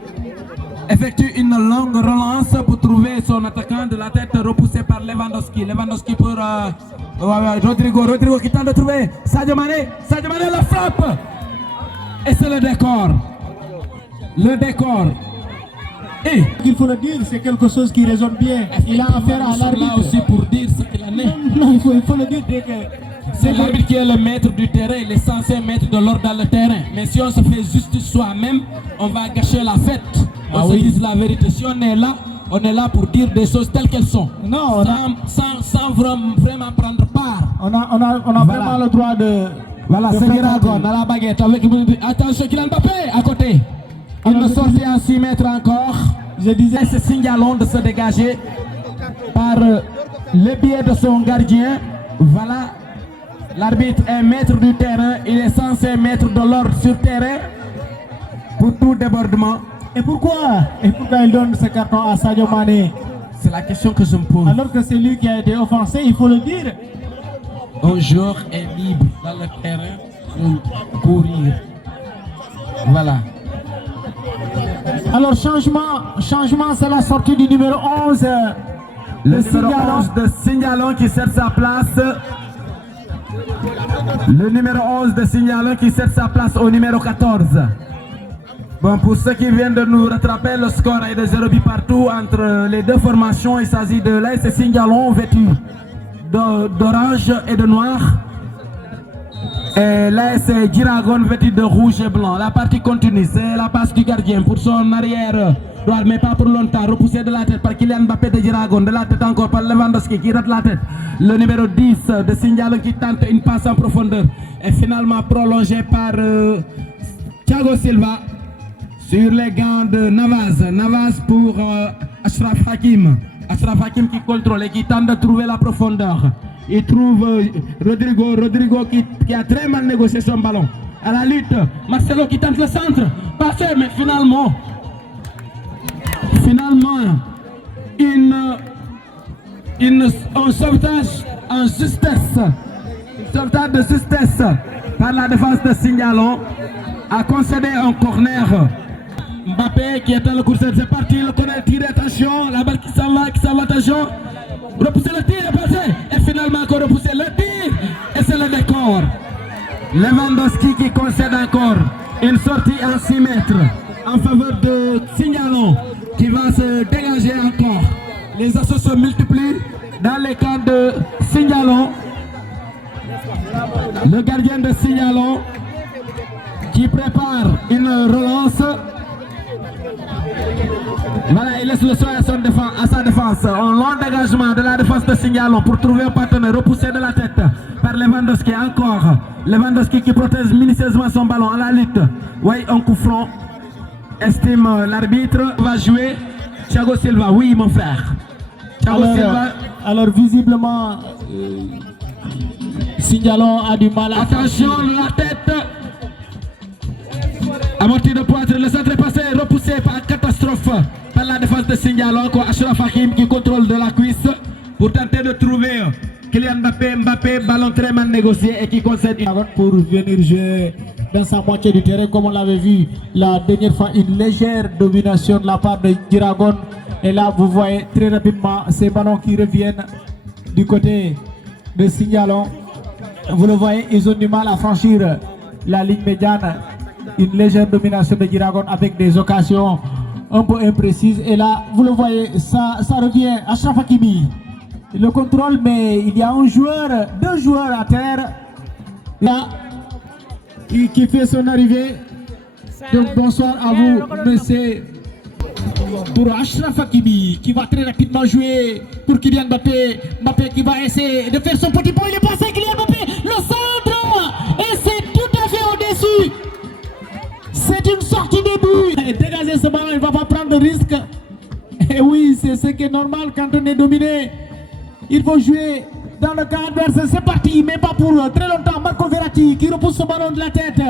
effectue une longue relance pour trouver son attaquant de la tête repoussé par Lewandowski. Lewandowski pour Rodrigo qui tente de trouver Sadio Mané la frappe et c'est le décor. Le décor. Et il faut le dire, c'est quelque chose qui résonne bien. Il a affaire à l'arbitre. Là aussi pour dire ce qu'il en est. Non, il faut le dire dès que... C'est l'arbitre qui est le maître du terrain, il est censé mettre de l'ordre dans le terrain. Mais si on se fait justice soi-même, on va gâcher la fête. On se dit la vérité. Si on est là pour dire des choses telles qu'elles sont. Non, sans vraiment prendre part. On a vraiment le droit de... Voilà, c'est Diragon dans la baguette. Avec... Attention, Kylian Mbappé à côté. Il me sortit à 6 mètres encore. Je disais, c'est Signalon de se dégager par le biais de son gardien. Voilà, l'arbitre est maître du terrain. Il est censé mettre de l'ordre sur terrain pour tout débordement. Et pourquoi il donne ce carton à Sadio Mané? C'est la question que je me pose. Alors que c'est lui qui a été offensé, il faut le dire. Un joueur est libre dans le terrain pour courir. Voilà. Alors changement, c'est la sortie du numéro 11. Le numéro 11 de Signalon qui cède sa place. Le numéro 11 de Signalon qui cède sa place au numéro 14. Bon, pour ceux qui viennent de nous rattraper, le score est de 0 but partout entre les deux formations. Il s'agit de l'AS Signalon vêtu d'orange et de noir. Et l'AS Diragon vêtu de rouge et blanc. La partie continue, c'est la passe du gardien pour son arrière droite, mais pas pour longtemps. Repoussé de la tête par Kylian Mbappé de Diragon, de la tête encore par Lewandowski qui rate la tête. Le numéro 10 de Signalon qui tente une passe en profondeur. Et finalement prolongé par Thiago Silva sur les gants de Navas. Navas pour Achraf Hakim. Achraf Hakim qui contrôle et qui tente de trouver la profondeur. Il trouve Rodrigo qui a très mal négocié son ballon. À la lutte, Marcelo qui tente le centre. Passé, mais finalement, un sauvetage en justesse. Sauvetage de justesse par la défense de Signalon a concédé un corner. Mbappé qui est dans le course, c'est parti, le corner tiré, attention, la balle qui s'en va, attention. Repousser le tir, est passé, et finalement encore repousser le tir, et c'est le décor. Lewandowski qui concède encore une sortie en 6 mètres en faveur de Signalon qui va se dégager encore. Les assauts se multiplient dans les camps de Signalon. Le gardien de Signalon qui prépare une relance. Voilà, il laisse le soin à sa défense. Un long dégagement de la défense de Signalon pour trouver un partenaire repoussé de la tête par Lewandowski encore. Lewandowski qui protège minutieusement son ballon à la lutte. Oui, un coup franc. Estime l'arbitre. Va jouer Thiago Silva. Oui, mon frère. Thiago Silva. Alors visiblement, Signalon a du mal à... Attention, la tête. Amorti de poitre, le centre est passé, repoussé par catastrophe par la défense de Signalon. Achraf Hakimi qui contrôle de la cuisse pour tenter de trouver Kylian Mbappé, ballon très mal négocié et qui concède pour venir jouer dans sa moitié du terrain comme on l'avait vu la dernière fois, une légère domination de la part de Diragon. Et là vous voyez très rapidement ces ballons qui reviennent du côté de Signalon. Vous le voyez, ils ont du mal à franchir la ligne médiane. Une légère domination de Diragon avec des occasions un peu imprécises. Et là, vous le voyez, ça revient à Achraf Hakimi. Il le contrôle, mais il y a deux joueurs à terre. Là, qui fait son arrivée. Donc bonsoir à vous, monsieur. Pour Achraf Hakimi qui va très rapidement jouer pour Kylian Mbappé. Mbappé qui va essayer de faire son petit point. Il est passé, Kylian Mbappé, le centre. Et c'est tout à fait au-dessus. C'est une sortie de but. Dégager ce ballon, il ne va pas prendre de risque. Et oui, c'est ce qui est normal quand on est dominé. Il faut jouer dans le camp adverse. C'est parti, mais pas pour très longtemps. Marco Verratti qui repousse ce ballon de la tête.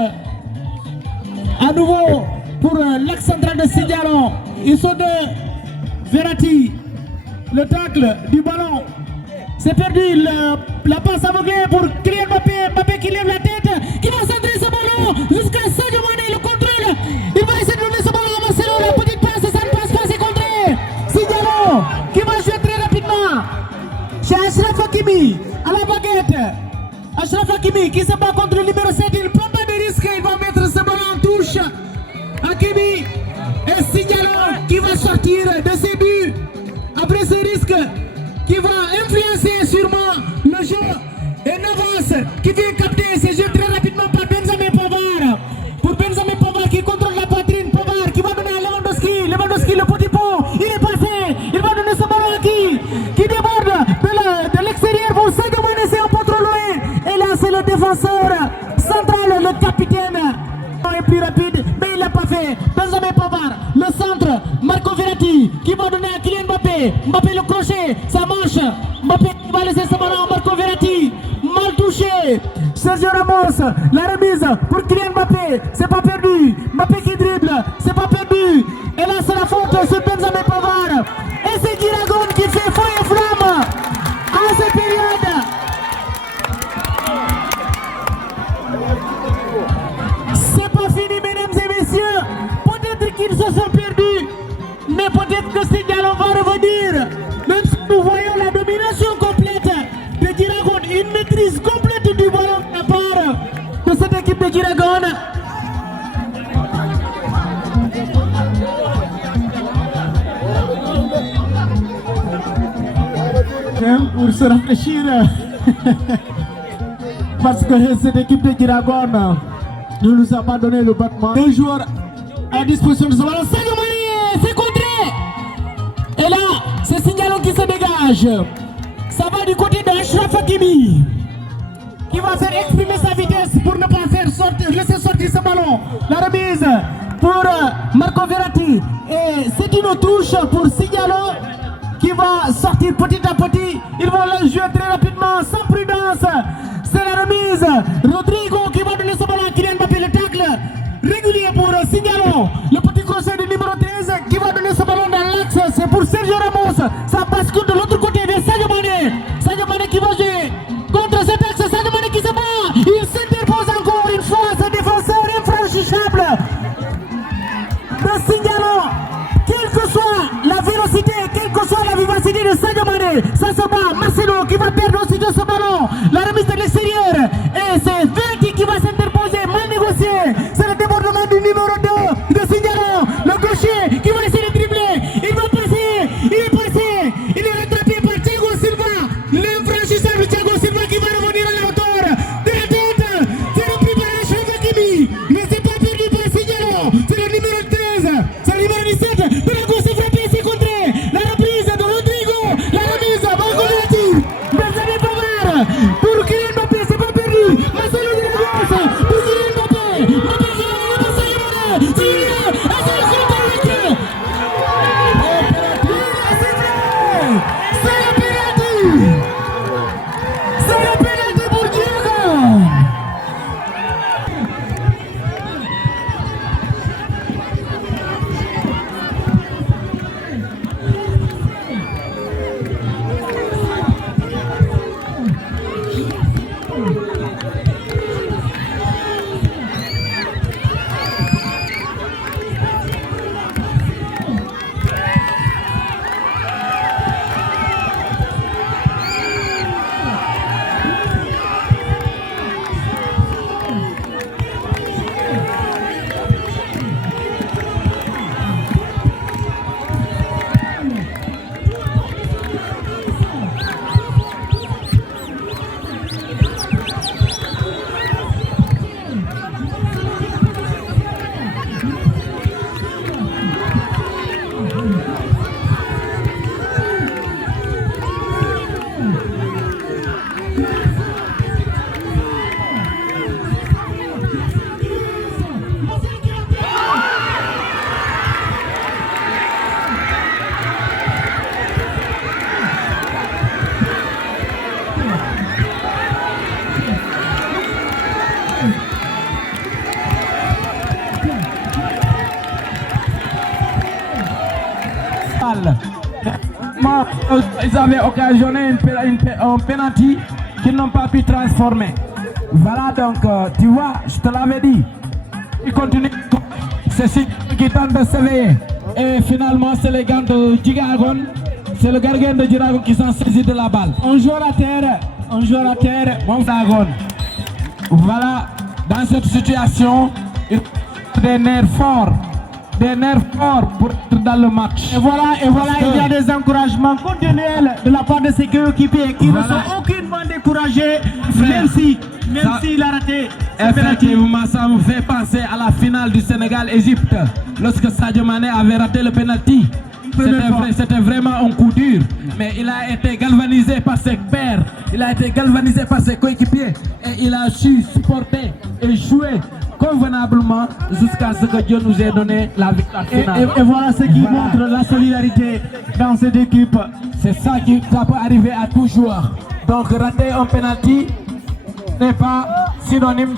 À nouveau pour l'axe central de Signalon. Ils sont de Verratti. Le tacle du ballon. C'est perdu. La passe aveuglée pour Kylian Mbappé. Mbappé qui lève la tête. Qui va centrer ce ballon jusqu'à Sadio Mané. Le contrôle. Il va essayer de donner ce ballon à Marcelo. La petite passe, ça ne passe pas, c'est contré. Signalon qui va jouer très rapidement. Chez Achraf Hakimi à la baguette. Achraf Hakimi qui se bat contre le numéro 7. Il ne prend pas de risque. Il va mettre ce ballon en touche. Hakimi et Signalon qui va sortir de ses buts après ce risque qui va influencer sûrement le jeu. Et Navas qui vient capter ce jeu très rapidement par Benjamin Pavard. Pour Benjamin Pavard qui contrôle la poitrine. Pavard qui va donner à Lewandowski. Lewandowski le petit pont. Il est passé. Il va donner ce ballon à qui déborde de l'extérieur pour Sadio Mané. C'est un peu trop loin. Et là c'est le défenseur central, le capitaine. Il est plus rapide mais il l'a pas fait. Benjamin Pavard, le centre. Marco Verratti qui va donner à Kylian Mbappé. Mbappé le crochet, ça marche. Mbappé qui va laisser ce ballon à Marco Verratti. Mal touché. Sergio Ramos, la remise pour Kylian Mbappé. C'est pas perdu. Mbappé qui dribble, c'est pas perdu. Et là c'est la faute sur Benjamin Pavard. Et c'est Diragon qui fait feu et flamme à cette période. C'est pas fini, mesdames et messieurs. Peut-être qu'ils se sont perdus, mais peut-être que Signalon va revenir. Même si nous voyons la domination complète de Diragon, une maîtrise complète du ballon de la part de cette équipe de Diragon. Pour se rafraîchir, parce que cette équipe de Diragon ne nous a pas donné le battement. Deux joueurs à disposition de ce ballon. Sadio Mané, c'est contré. Et là, c'est Signalon qui se dégage. Ça va du côté de Achraf Hakimi qui va faire exprimer sa vitesse pour ne pas faire laisser sortir ce ballon. La remise pour Marco Verratti. Et c'est une touche pour Signalon qui va sortir petit à petit. Ils vont le jouer très rapidement, sans prudence. C'est la remise. Rodrigo qui va donner ce ballon à Kylian Mbappé. Le tacle régulier pour Signalon. Le petit crochet du numéro 13 qui va donner ce ballon dans l'axe. C'est pour Sergio Ramos. Ça bascule de l'autre côté de Sadio Mané. côté, ça se bat. Marcelo qui va perdre aussi de ce ballon. La remise de l'extérieur. Et c'est Verratti qui va s'interposer. Mal négocié. C'est le débordement du numéro 2 de Signalo. Le gaucher qui va essayer de dribbler. Il va passer. Il est passé. Il est rattrapé par Thiago Silva. L'infranchissable Thiago Silva qui va revenir à la hauteur de la tête. C'est repris par Achraf Hakimi. Mais c'est pas perdu par Signalo. C'est le numéro 13. C'est le numéro 17. De la gauche, c'est frappé, c'est contré. La reprise de Rodrigo. La remise. Bangoletti. Benjamin Pavard. Pour Kylian Mbappé, c'est pas perdu. Marcelo de la gauche. Pour Kylian Mbappé. Mbappé qui va passer le ballon. C'est le penalty pour Diego. Ils avaient occasionné un penalty qu'ils n'ont pas pu transformer. Voilà donc, tu vois, je te l'avais dit. Ils continuent. C'est ce qui tente de s'éveiller. Et finalement, c'est les gars de Djigagon. C'est le gardien de Djigagon qui s'en saisit de la balle. On joue à terre. Mon Djigagon. Voilà, dans cette situation, il faut des nerfs forts pour être dans le match. Et voilà, il y a des encouragements continuels de la part de ses coéquipiers qui ne sont aucunement découragés, même si il a raté. Effectivement, ça me fait penser à la finale du Sénégal-Égypte, lorsque Sadio Mané avait raté le penalty. C'était vraiment un coup dur, mais il a été galvanisé par ses pairs, il a été galvanisé par ses coéquipiers et il a su supporter et jouer convenablement jusqu'à ce que Dieu nous ait donné la victoire finale. Et voilà ce qui montre la solidarité dans cette équipe. C'est ça qui peut arriver à tout joueur. Donc rater un penalty n'est pas synonyme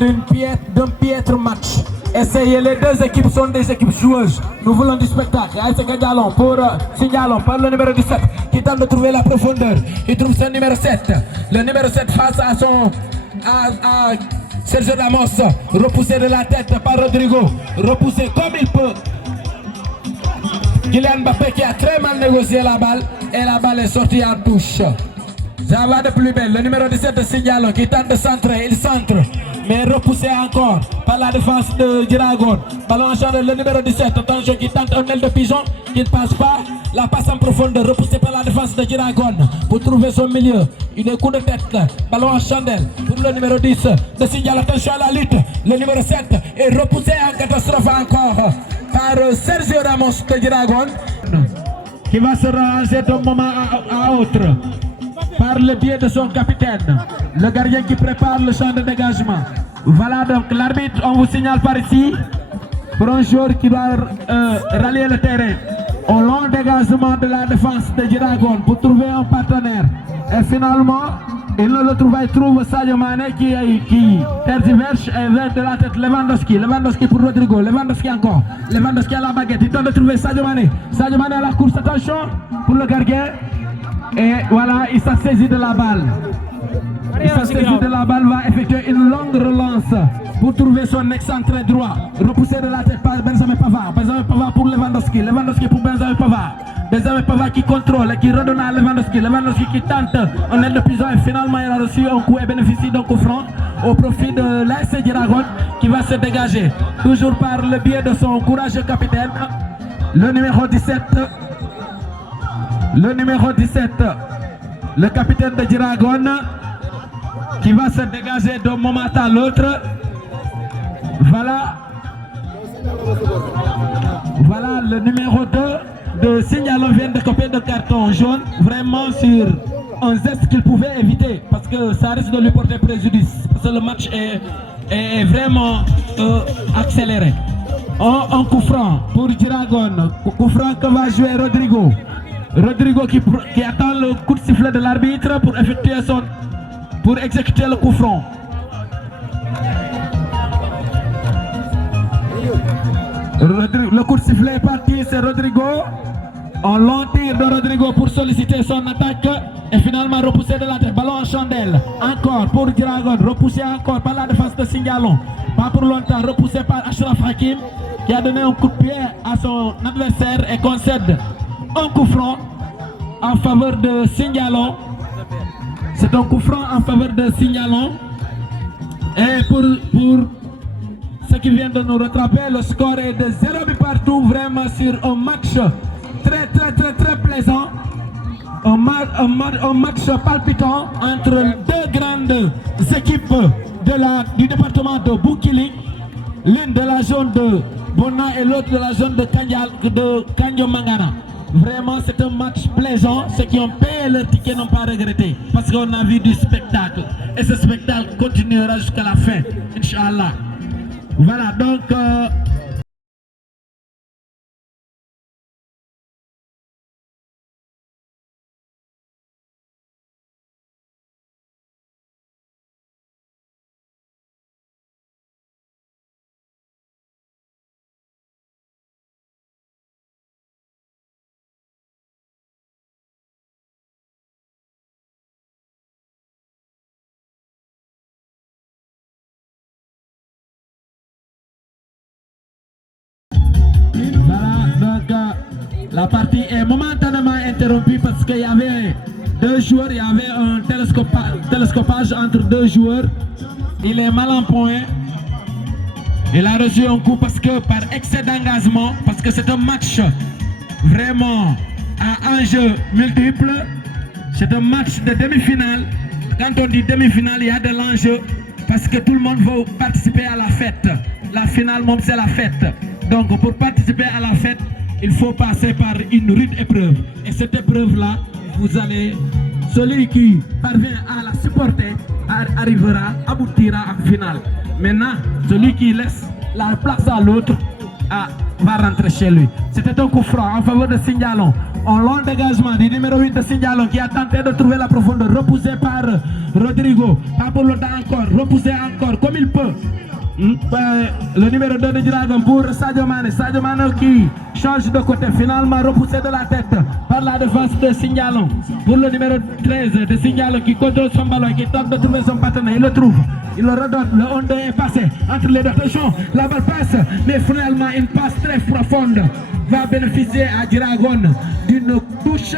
d'un piètre match. Essayez, les deux équipes sont des équipes joueuses. Nous voulons du spectacle. Aïssaka Diallo pour Signalon par le numéro 17 qui tente de trouver la profondeur. Il trouve son numéro 7. Le numéro 7 face à son... Sergio Ramos, repoussé de la tête par Rodrigo, repoussé comme il peut. Kylian Mbappé qui a très mal négocié la balle et la balle est sortie en touche. Ça va de plus belle, le numéro 17 de Signalo qui tente de centrer, il centre, mais repoussé encore par la défense de Djigagon. Ballon en chandelle, le numéro 17, attention qui tente un aile de pigeon, qui ne passe pas. La passe en profondeur, repoussée par la défense de Djigagon pour trouver son milieu. Une coup de tête, ballon en chandelle pour le numéro 10 de Signal. Attention à la lutte, le numéro 7 est repoussé en catastrophe encore par Sergio Ramos de Djigagon qui va se ranger d'un moment à autre par le biais de son capitaine, le gardien qui prépare le champ de dégagement. Voilà donc l'arbitre, on vous signale par ici pour un joueur qui doit rallier le terrain au long dégagement de la défense de Djigagon pour trouver un partenaire. Et finalement, il ne le trouve pas, il trouve Sadio Mané qui tergiverse et vient de la tête Lewandowski pour Rodrigo, Lewandowski encore, Lewandowski à la baguette, il tente de trouver Sadio Mané à la course, attention pour le gardien. Et voilà, il s'est saisi de la balle. Il s'est saisi de la balle, va effectuer une longue relance pour trouver son excentré droit. Repoussé de la tête par Benjamin Pavard. Benjamin Pavard pour Lewandowski. Lewandowski pour Benjamin Pavard. Désormais Pavard qui contrôle et qui redonne à Lewandowski. Lewandowski qui tente un aide de prison et finalement il a reçu un coup et bénéficie d'un coup franc au profit de l'AS Djiragon qui va se dégager. Toujours par le biais de son courageux capitaine, le numéro 17. Le numéro 17, le capitaine de Djiragon qui va se dégager d'un moment à l'autre. Voilà le numéro 2 de Signalon vient de copier de carton jaune, vraiment sur un geste qu'il pouvait éviter parce que ça risque de lui porter préjudice parce que le match est vraiment accéléré. Un coup franc pour Djiragon, coup franc que va jouer Rodrigo. Rodrigo qui attend le coup de sifflet de l'arbitre pour exécuter le coup franc. Le coup de sifflet est parti, c'est Rodrigo. Un long tir de Rodrigo pour solliciter son attaque et finalement repoussé de la tête. Ballon en chandelle. Encore pour Djiragon, repoussé encore par la défense de Signalon. Pas pour longtemps, repoussé par Achraf Hakim qui a donné un coup de pied à son adversaire et concède un coup franc en faveur de Signalon. C'est un coup franc en faveur de Signalon. Et pour ce qui vient de nous rattraper, le score est de 0 but partout, vraiment sur un match très plaisant. Un match palpitant entre deux grandes équipes du département de Bounkiling, l'une de la zone de Bona et l'autre de la zone de Kandiomangana. Vraiment, c'est un match plaisant. Ceux qui ont payé leur ticket n'ont pas regretté parce qu'on a vu du spectacle. Et ce spectacle continuera jusqu'à la fin, Inch'Allah. Voilà, donc... la partie est momentanément interrompue parce qu'il y avait deux joueurs, il y avait un télescopage entre deux joueurs. Il est mal en point. Il a reçu un coup parce que par excès d'engagement, parce que c'est un match vraiment à enjeu multiple. C'est un match de demi-finale. Quand on dit demi-finale, il y a de l'enjeu parce que tout le monde veut participer à la fête. La finale, c'est la fête. Donc pour participer à la fête, il faut passer par une rude épreuve. Et cette épreuve-là, celui qui parvient à la supporter aboutira en finale. Maintenant, celui qui laisse la place à l'autre va rentrer chez lui. C'était un coup franc en faveur de Signalon. Un long dégagement du numéro 8 de Signalon qui a tenté de trouver la profondeur, repoussé par Rodrigo. Pas pour longtemps encore, repoussé encore comme il peut. Le numéro 2 de Djiragon pour Sadio Mane. Sadio Mane qui change de côté, finalement repoussé de la tête par la défense de Signalon. Pour le numéro 13 de Signalon qui contrôle son ballon et qui tente de trouver son partenaire. Il le trouve, il le redonne. Le 1-2 est passé entre les deux. Attention, la balle passe, mais finalement une passe très profonde va bénéficier à Djiragon d'une touche.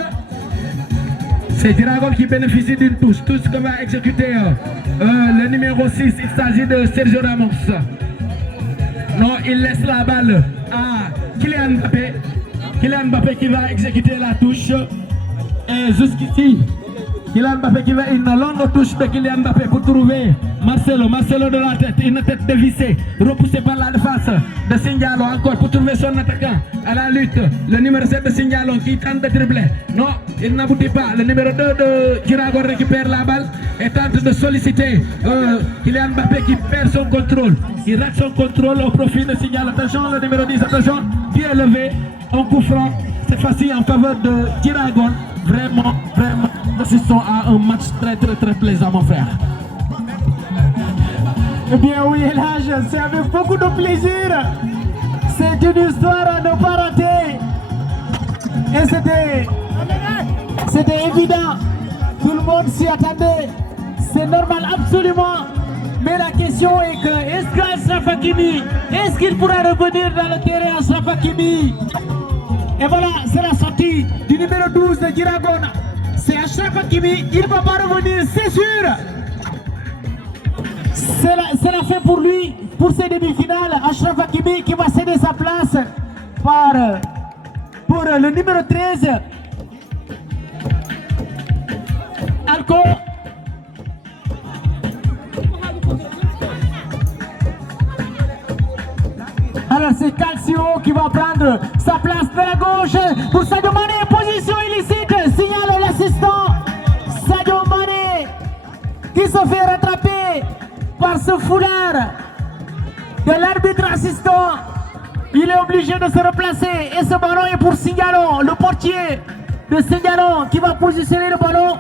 C'est Djiragon qui bénéficie d'une touche. Tout ce que va exécuter le numéro 6, il s'agit de Sergio Ramos. Non, il laisse la balle à Kylian Mbappé. Kylian Mbappé qui va exécuter la touche. Et jusqu'ici, Kylian Mbappé qui va une longue touche de Kylian Mbappé pour trouver Marcelo. Marcelo de la tête, une tête dévissée, repoussée par la défense de Signalon encore pour trouver son attaquant à la lutte. Le numéro 7 de Signalon qui tente de dribbler. Non, il n'aboutit pas. Le numéro 2 de Djiragon récupère la balle et tente de solliciter Kylian Mbappé qui perd son contrôle. Il rate son contrôle au profit de Signalon. Attention, le numéro 10, attention, pied levé, un coup franc, cette fois-ci en faveur de Djiragon. Vraiment, nous assistons à un match très plaisant, mon frère. Eh bien oui, Elhaj, c'est avec beaucoup de plaisir. C'est une histoire à ne pas rater. Et c'était évident. Tout le monde s'y attendait. C'est normal, absolument. Mais la question est que, est-ce qu'Achraf Hakimi, est-ce qu'il pourra revenir dans le terrain, Achraf Hakimi? Et voilà, c'est la sortie du numéro 12 de Diragon. C'est Achraf Hakimi, il ne va pas revenir, c'est sûr. C'est la fin pour lui, pour ses demi-finales. Achraf Hakimi qui va céder sa place pour le numéro 13. Alco. Alors c'est Calcio qui va prendre sa place de la gauche pour Sadio Mané, position illicite, signale l'assistant Sadio Mané qui se fait rattraper par ce foulard de l'arbitre assistant. Il est obligé de se replacer et ce ballon est pour Signalon, le portier de Signalon qui va positionner le ballon.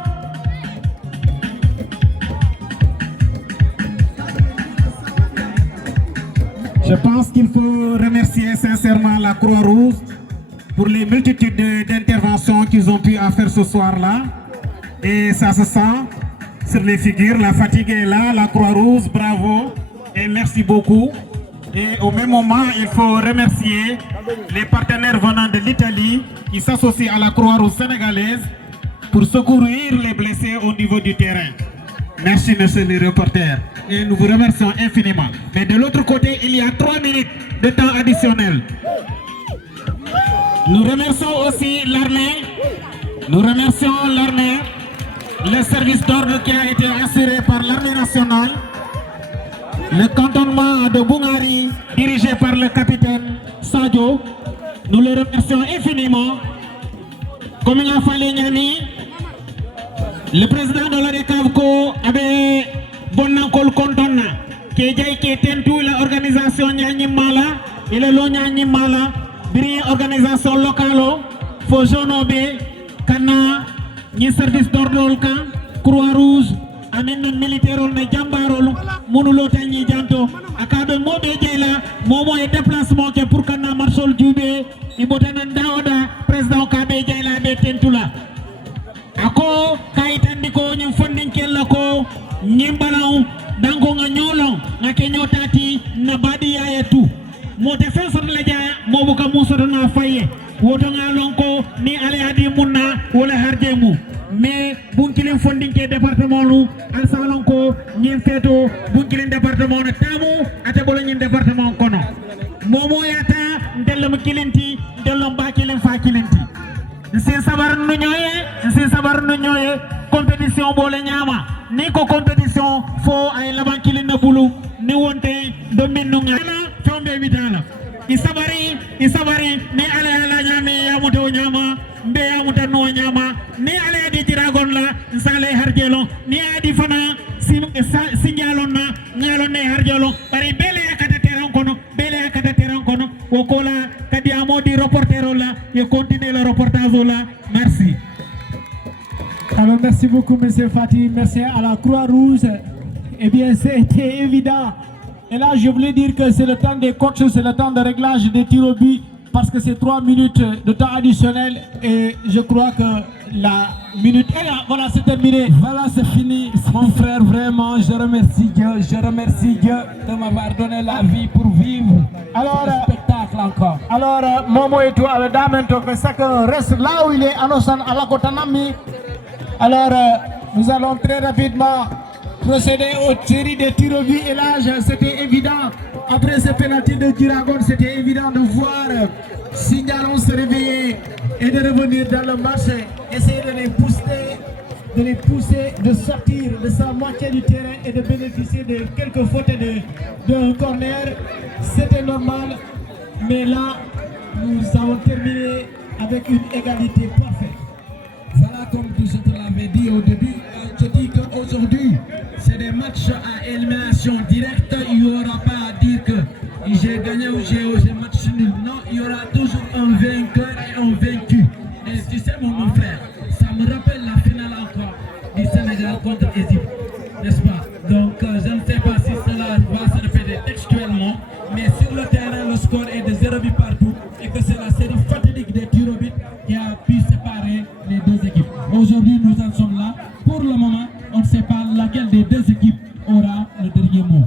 Je pense qu'il faut remercier sincèrement la Croix-Rouge pour les multitudes d'interventions qu'ils ont pu faire ce soir-là. Et ça se sent sur les figures, la fatigue est là, la Croix-Rouge, bravo et merci beaucoup. Et au même moment, il faut remercier les partenaires venant de l'Italie qui s'associent à la Croix-Rouge sénégalaise pour secourir les blessés au niveau du terrain. Merci, monsieur le reporter. Et nous vous remercions infiniment. Mais de l'autre côté, il y a 3 minutes de temps additionnel. Nous remercions aussi l'armée. Nous remercions l'armée, le service d'ordre qui a été assuré par l'armée nationale, le cantonnement de Boungari dirigé par le capitaine Sadio. Nous le remercions infiniment. Comme il a fallu Niami, le président de l'ODCAVCO avait Bonankol Kontona, qui est tout l'organisation Nyani Mala, et le Lo Nyani Mala, une organisation locale, Fojonobe, Kana, ni service d'ordre, Croix-Rouge, Amen militaire, Jambarol, Monulo Tani Janto, Akabe Mobe Jela, Momo et déplacement pour Kana Marshal Djoubé, Ibotanan Daoda, président Kabe Jela Betentula. Ako kaitandiko nyam funding kelako nyimbalao dango nga nyolong nga kenyotati na badi ya yetu mo defensor la jaya mo buka muso na faye woto nga lonko ni ale adi munna wala harjemu mais bunkilin funding ke département lu al salonko nyim feto bunkilin département na tamu ate bolo nyim département kono momo yata ndelam kilinti ndelam bakilin fa kilinti c'est sabar nu ñoye compétition bolé ñama ni ko compétition fo ay laban kilin na bulu ni wonte do minnu ngana tombe bitala isabari ni ala ñame ya muto ñama mbe ya muta no ñama ni ala di Diragon la sale harjelo ni adi fana signalon na ñalon ne harjelo bari bele akata terrain kono wokola kadi amodi reportero la et continuer le reportage là. Merci. Alors merci beaucoup monsieur Fatih, merci à la Croix-Rouge. Eh bien c'était évident. Et là je voulais dire que c'est le temps des coachs, c'est le temps de réglage des tirs au but parce que c'est 3 minutes de temps additionnel et je crois que la minute est là. Voilà, c'est terminé. Voilà, c'est fini. Mon frère, vraiment, je remercie Dieu de m'avoir donné la vie pour vivre le spectacle encore. Alors, Momo et toi, le damento, que chacun reste là où il est, à la Kotanami. Alors, nous allons très rapidement procéder aux séries de tirs au but. Et là, c'était évident. Après ce penalty de Diragon, c'était évident de voir Signalon se réveiller et de revenir dans le match, essayer de les pousser, de sortir de sa moitié du terrain et de bénéficier de quelques fautes d'un corner. C'était normal, mais là, nous avons terminé avec une égalité parfaite. Voilà, comme je te l'avais dit au début, je dis qu'aujourd'hui, c'est des matchs à élimination directe. Il n'y aura pas à dire que j'ai gagné ou j'ai match nul. Non, il y aura toujours un vainqueur et un vaincu. Et tu sais, mon frère, ça me rappelle la finale encore du Sénégal contre l'Égypte, n'est-ce pas? Donc, je ne sais pas si cela va se répéter textuellement, mais sur le terrain, le score est de 0 but partout et que c'est la série fatidique des tirs au but qui a pu séparer les deux équipes. Aujourd'hui, nous en sommes là. Pour le moment, on ne sait pas laquelle des deux équipes aura le dernier mot.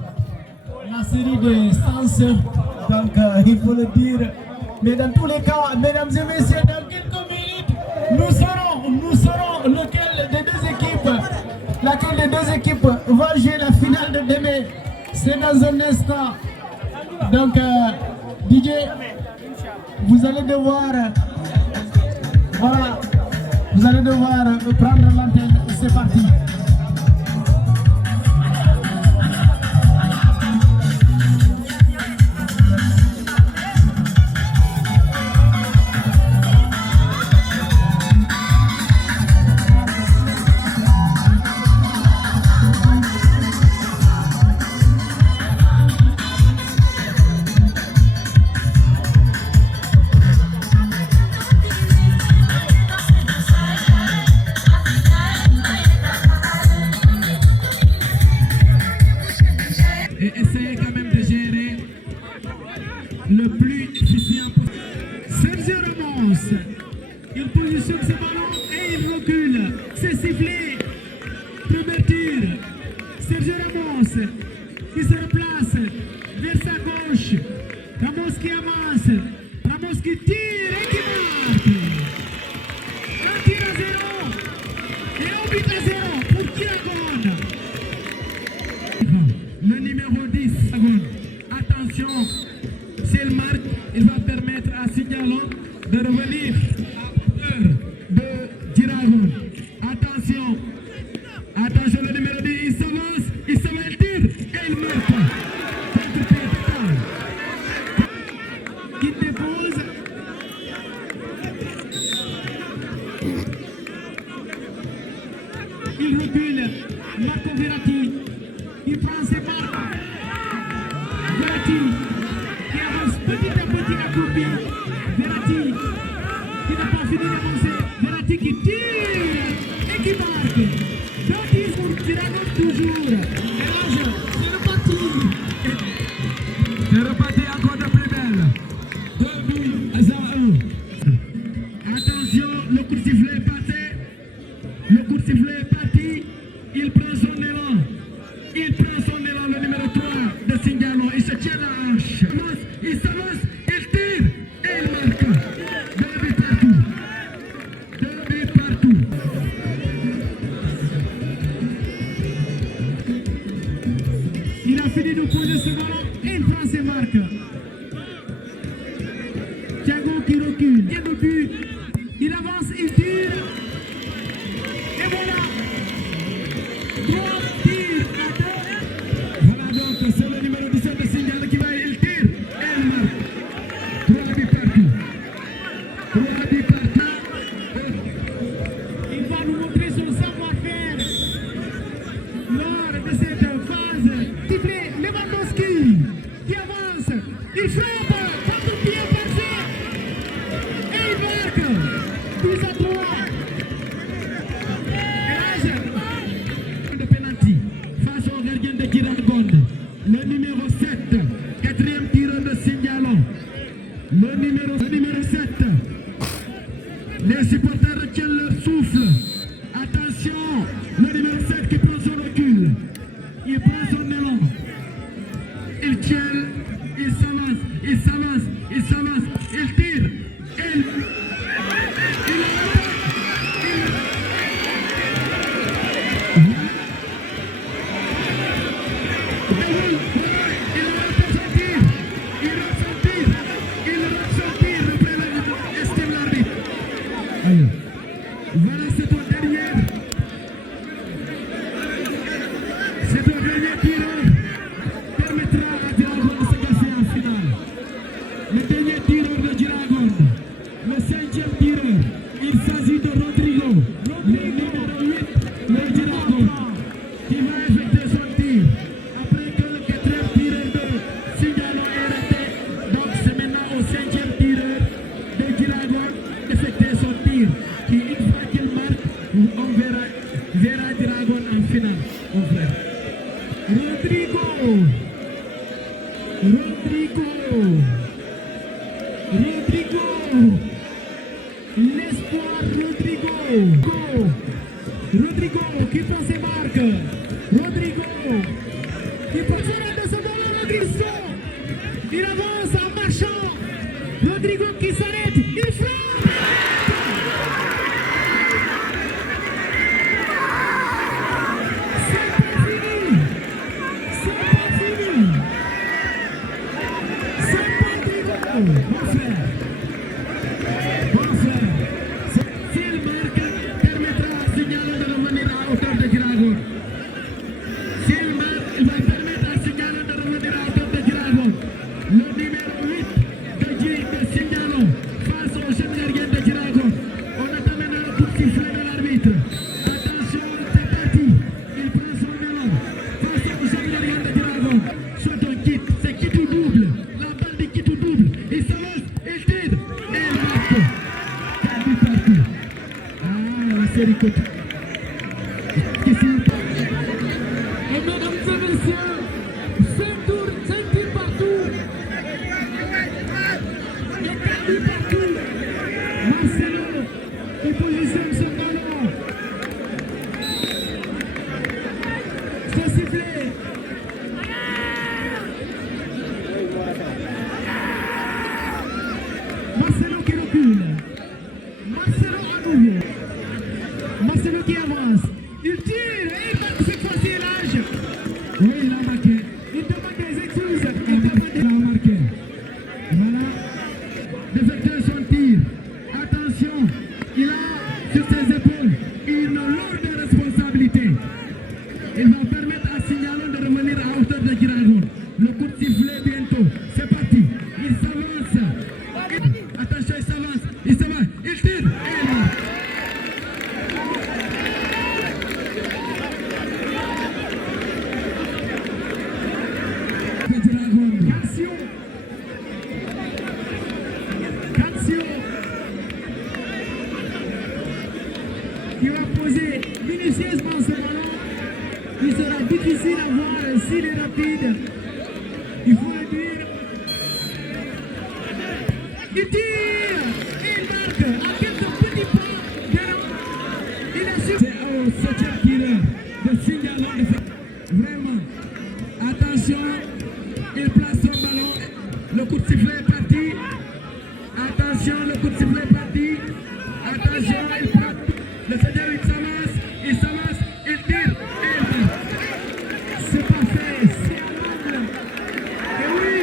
La série de sens, donc il faut le dire. Mais dans tous les cas, mesdames et messieurs, C'est dans un instant. Donc, DJ, vous allez devoir, voilà, vous allez devoir prendre l'antenne. C'est parti. Et essayez quand même de gérer le plus efficient possible. Sergio Ramos, il positionne ce ballon et il recule. C'est sifflé. Premier tir. Sergio Ramos qui se replace vers sa gauche. Ramos qui avance. Ramos qui tire et qui marque. Un tir à 0 et un but à 0 pour Kiragon. Le numéro 10, attention, s'il marque, il va permettre à Signalon de revenir à hauteur de Diragon. Attention, attention, le numéro 10, il s'avance, il tire et il marque. Contre-pied total. Qui dépose. Il recule, Marco Verratti. Il prend ses marques. Verratti qui avance petit à petit accroupi. Verratti qui n'a pas fini d'avancer. Verratti qui tire et qui marque. Donc il pour Diragon toujours. Et là, c'est reparti. C'est reparti encore de plus belle. 2 buts à 1. Attention, le coup de sifflet est passé. Le coup de sifflet est parti. Il prend son élan. Il prend son élan, le numéro 3 de Singalo. Il se tient la hanche. Il s'avance, il tire et il marque. 2 buts partout. 2 buts partout. Il a fini de poser ce ballon et il prend ses marques. Thiago qui recule. Il y a le but. Il avance, il tire. Et voilà. 3 tirs à 2. Voilà donc, c'est le numéro 17 de Signal qui va, il tire et il marque. 3 buts partout. 3 buts partout. Il va nous montrer son savoir-faire lors de cette phase. Sifflet Lewandowski qui avance. Il frappe. Contre-pied passé. Et il marque. 12 à 3. De penalty face au gardien de Kiragon. Le numéro 7, quatrième tireur de Signalon. Le numéro 7. Les supporters retiennent leur souffle. Attention, le numéro 7 qui prend son recul. Il prend son élan. Il tient, il s'avance, il s'avance, il s'avance, il tire. Il voilà, c'est ton dernier. C'est ton dernier tireur. Permettra à Diragon de se classer en finale. Le dernier tireur de Diragon. Le 5e tireur. Il s'agit de Rodrigo. Le numéro 8 de Diragon. Qui va effectuer son tir. Après que le 4e tireur de Signalo est raté. Donc c'est maintenant au 5e tireur de Diragon d'effectuer son tir. Qui une fois qu'il marque, on verra Diragon en finale, mon frère. Rodrigo, l'espoir Rodrigo qui prend ses marques. Rodrigo qui prend de ce ballon. Rodrigo, il avance en marchant. Rodrigo qui s'arrête, il frappe. C'est pas fini. coup de sifflet de l'arbitre. Attention, c'est parti. Il prend son ballon. Face au Général de Dragon. Soit un kit, c'est kit ou double. La balle dit kit ou double. Il s'avance, il tire. Et il marque. 4 buts partout. Ah, la série côté. Qu'est-ce qu'il passe? Et mesdames et messieurs, 5 tours, 5 tirs partout. Et 4 buts partout. Marcelo, il positionne son ballon. C'est sifflé. Marcelo qui recule. Marcelo à nouveau. Marcelo qui avance. Il tire et il marque cette fois-ci l'âge. Oui, il a marqué. Il demande des excuses. Il a marqué. Voilà. D'effectuer son tir. Attention, il a sur ses épaules une lourde responsabilité. Il va permettre à Signalon de revenir à hauteur de Girardon. Le coup de sifflet bientôt. C'est parti. Il s'avance. Attention, il s'avance. Il s'avance. Il tire. Et il marque. Dragon. Cassio. Cassio. Il va poser minutieusement ce ballon. Il sera difficile à voir s'il est rapide. Il faut le dire. Il tire. Il marque. À quelques petits pas derrière. Il a su. C'est au 7e tireur de Signalon. Vraiment. Attention. Il place son ballon. Le coup de sifflet est parti. Attention, le coup de sifflet est parti. Attention, il prend. Le seigneur, il s'avance, il tire, et il marque. C'est parfait, c'est un angle. Et oui,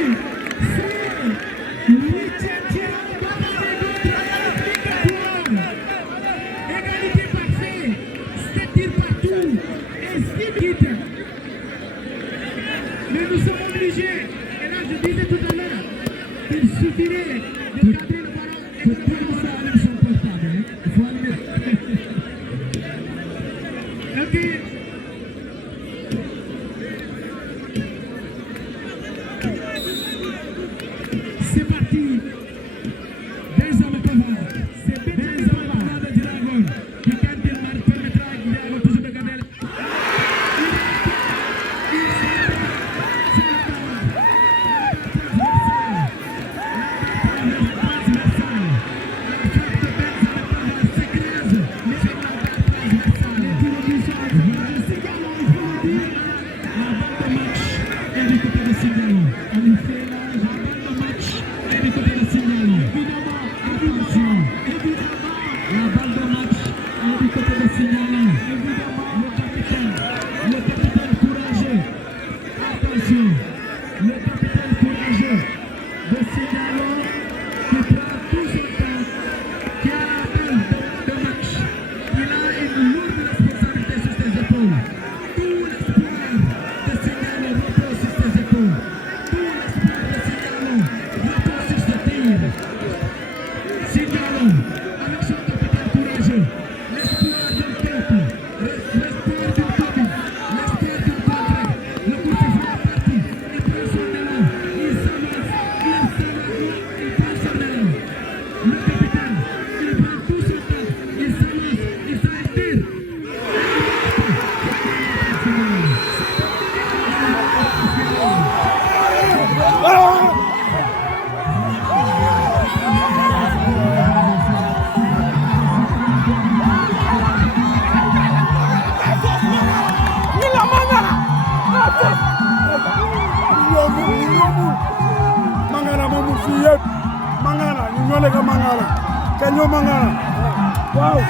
c'est le 8e tir en bas égalité parfaite. 7 tirs partout. Et 6 quitte. Mais nous sommes obligés. Et là, je disais tout à l'heure qu'il suffirait de cadrer le ballon et de commencer à allumer son portable. Il faut allumer. Ok. C'est parti. Benjamin Pavard. C'est Benjamin Pavard de Dragon. Qui, quand il marque, permettra à Dragon toujours de gagner. Le capitaine courageux de Signalon qui prend tout son temps, qui a la balle de match. Il a une lourde responsabilité sur ses épaules. Tout l'espoir de Signalon repose sur ses épaules. Tout l'espoir de Signalon repose sur ce tir. Signalon, avec son capitaine courageux, l'espoir d'un peuple, l'espoir d'une commune, l'espoir d'une contrée. Le coup de sifflet est parti. Il prend son élan. Il s'avance. Il prend son élan. Le capitaine, il prend tout son temps. Il s'avance. Il s'attire. Mangana mo fi yeb Mangana ñu ñoo lekk Mangana kenn ñoo Mangana waaw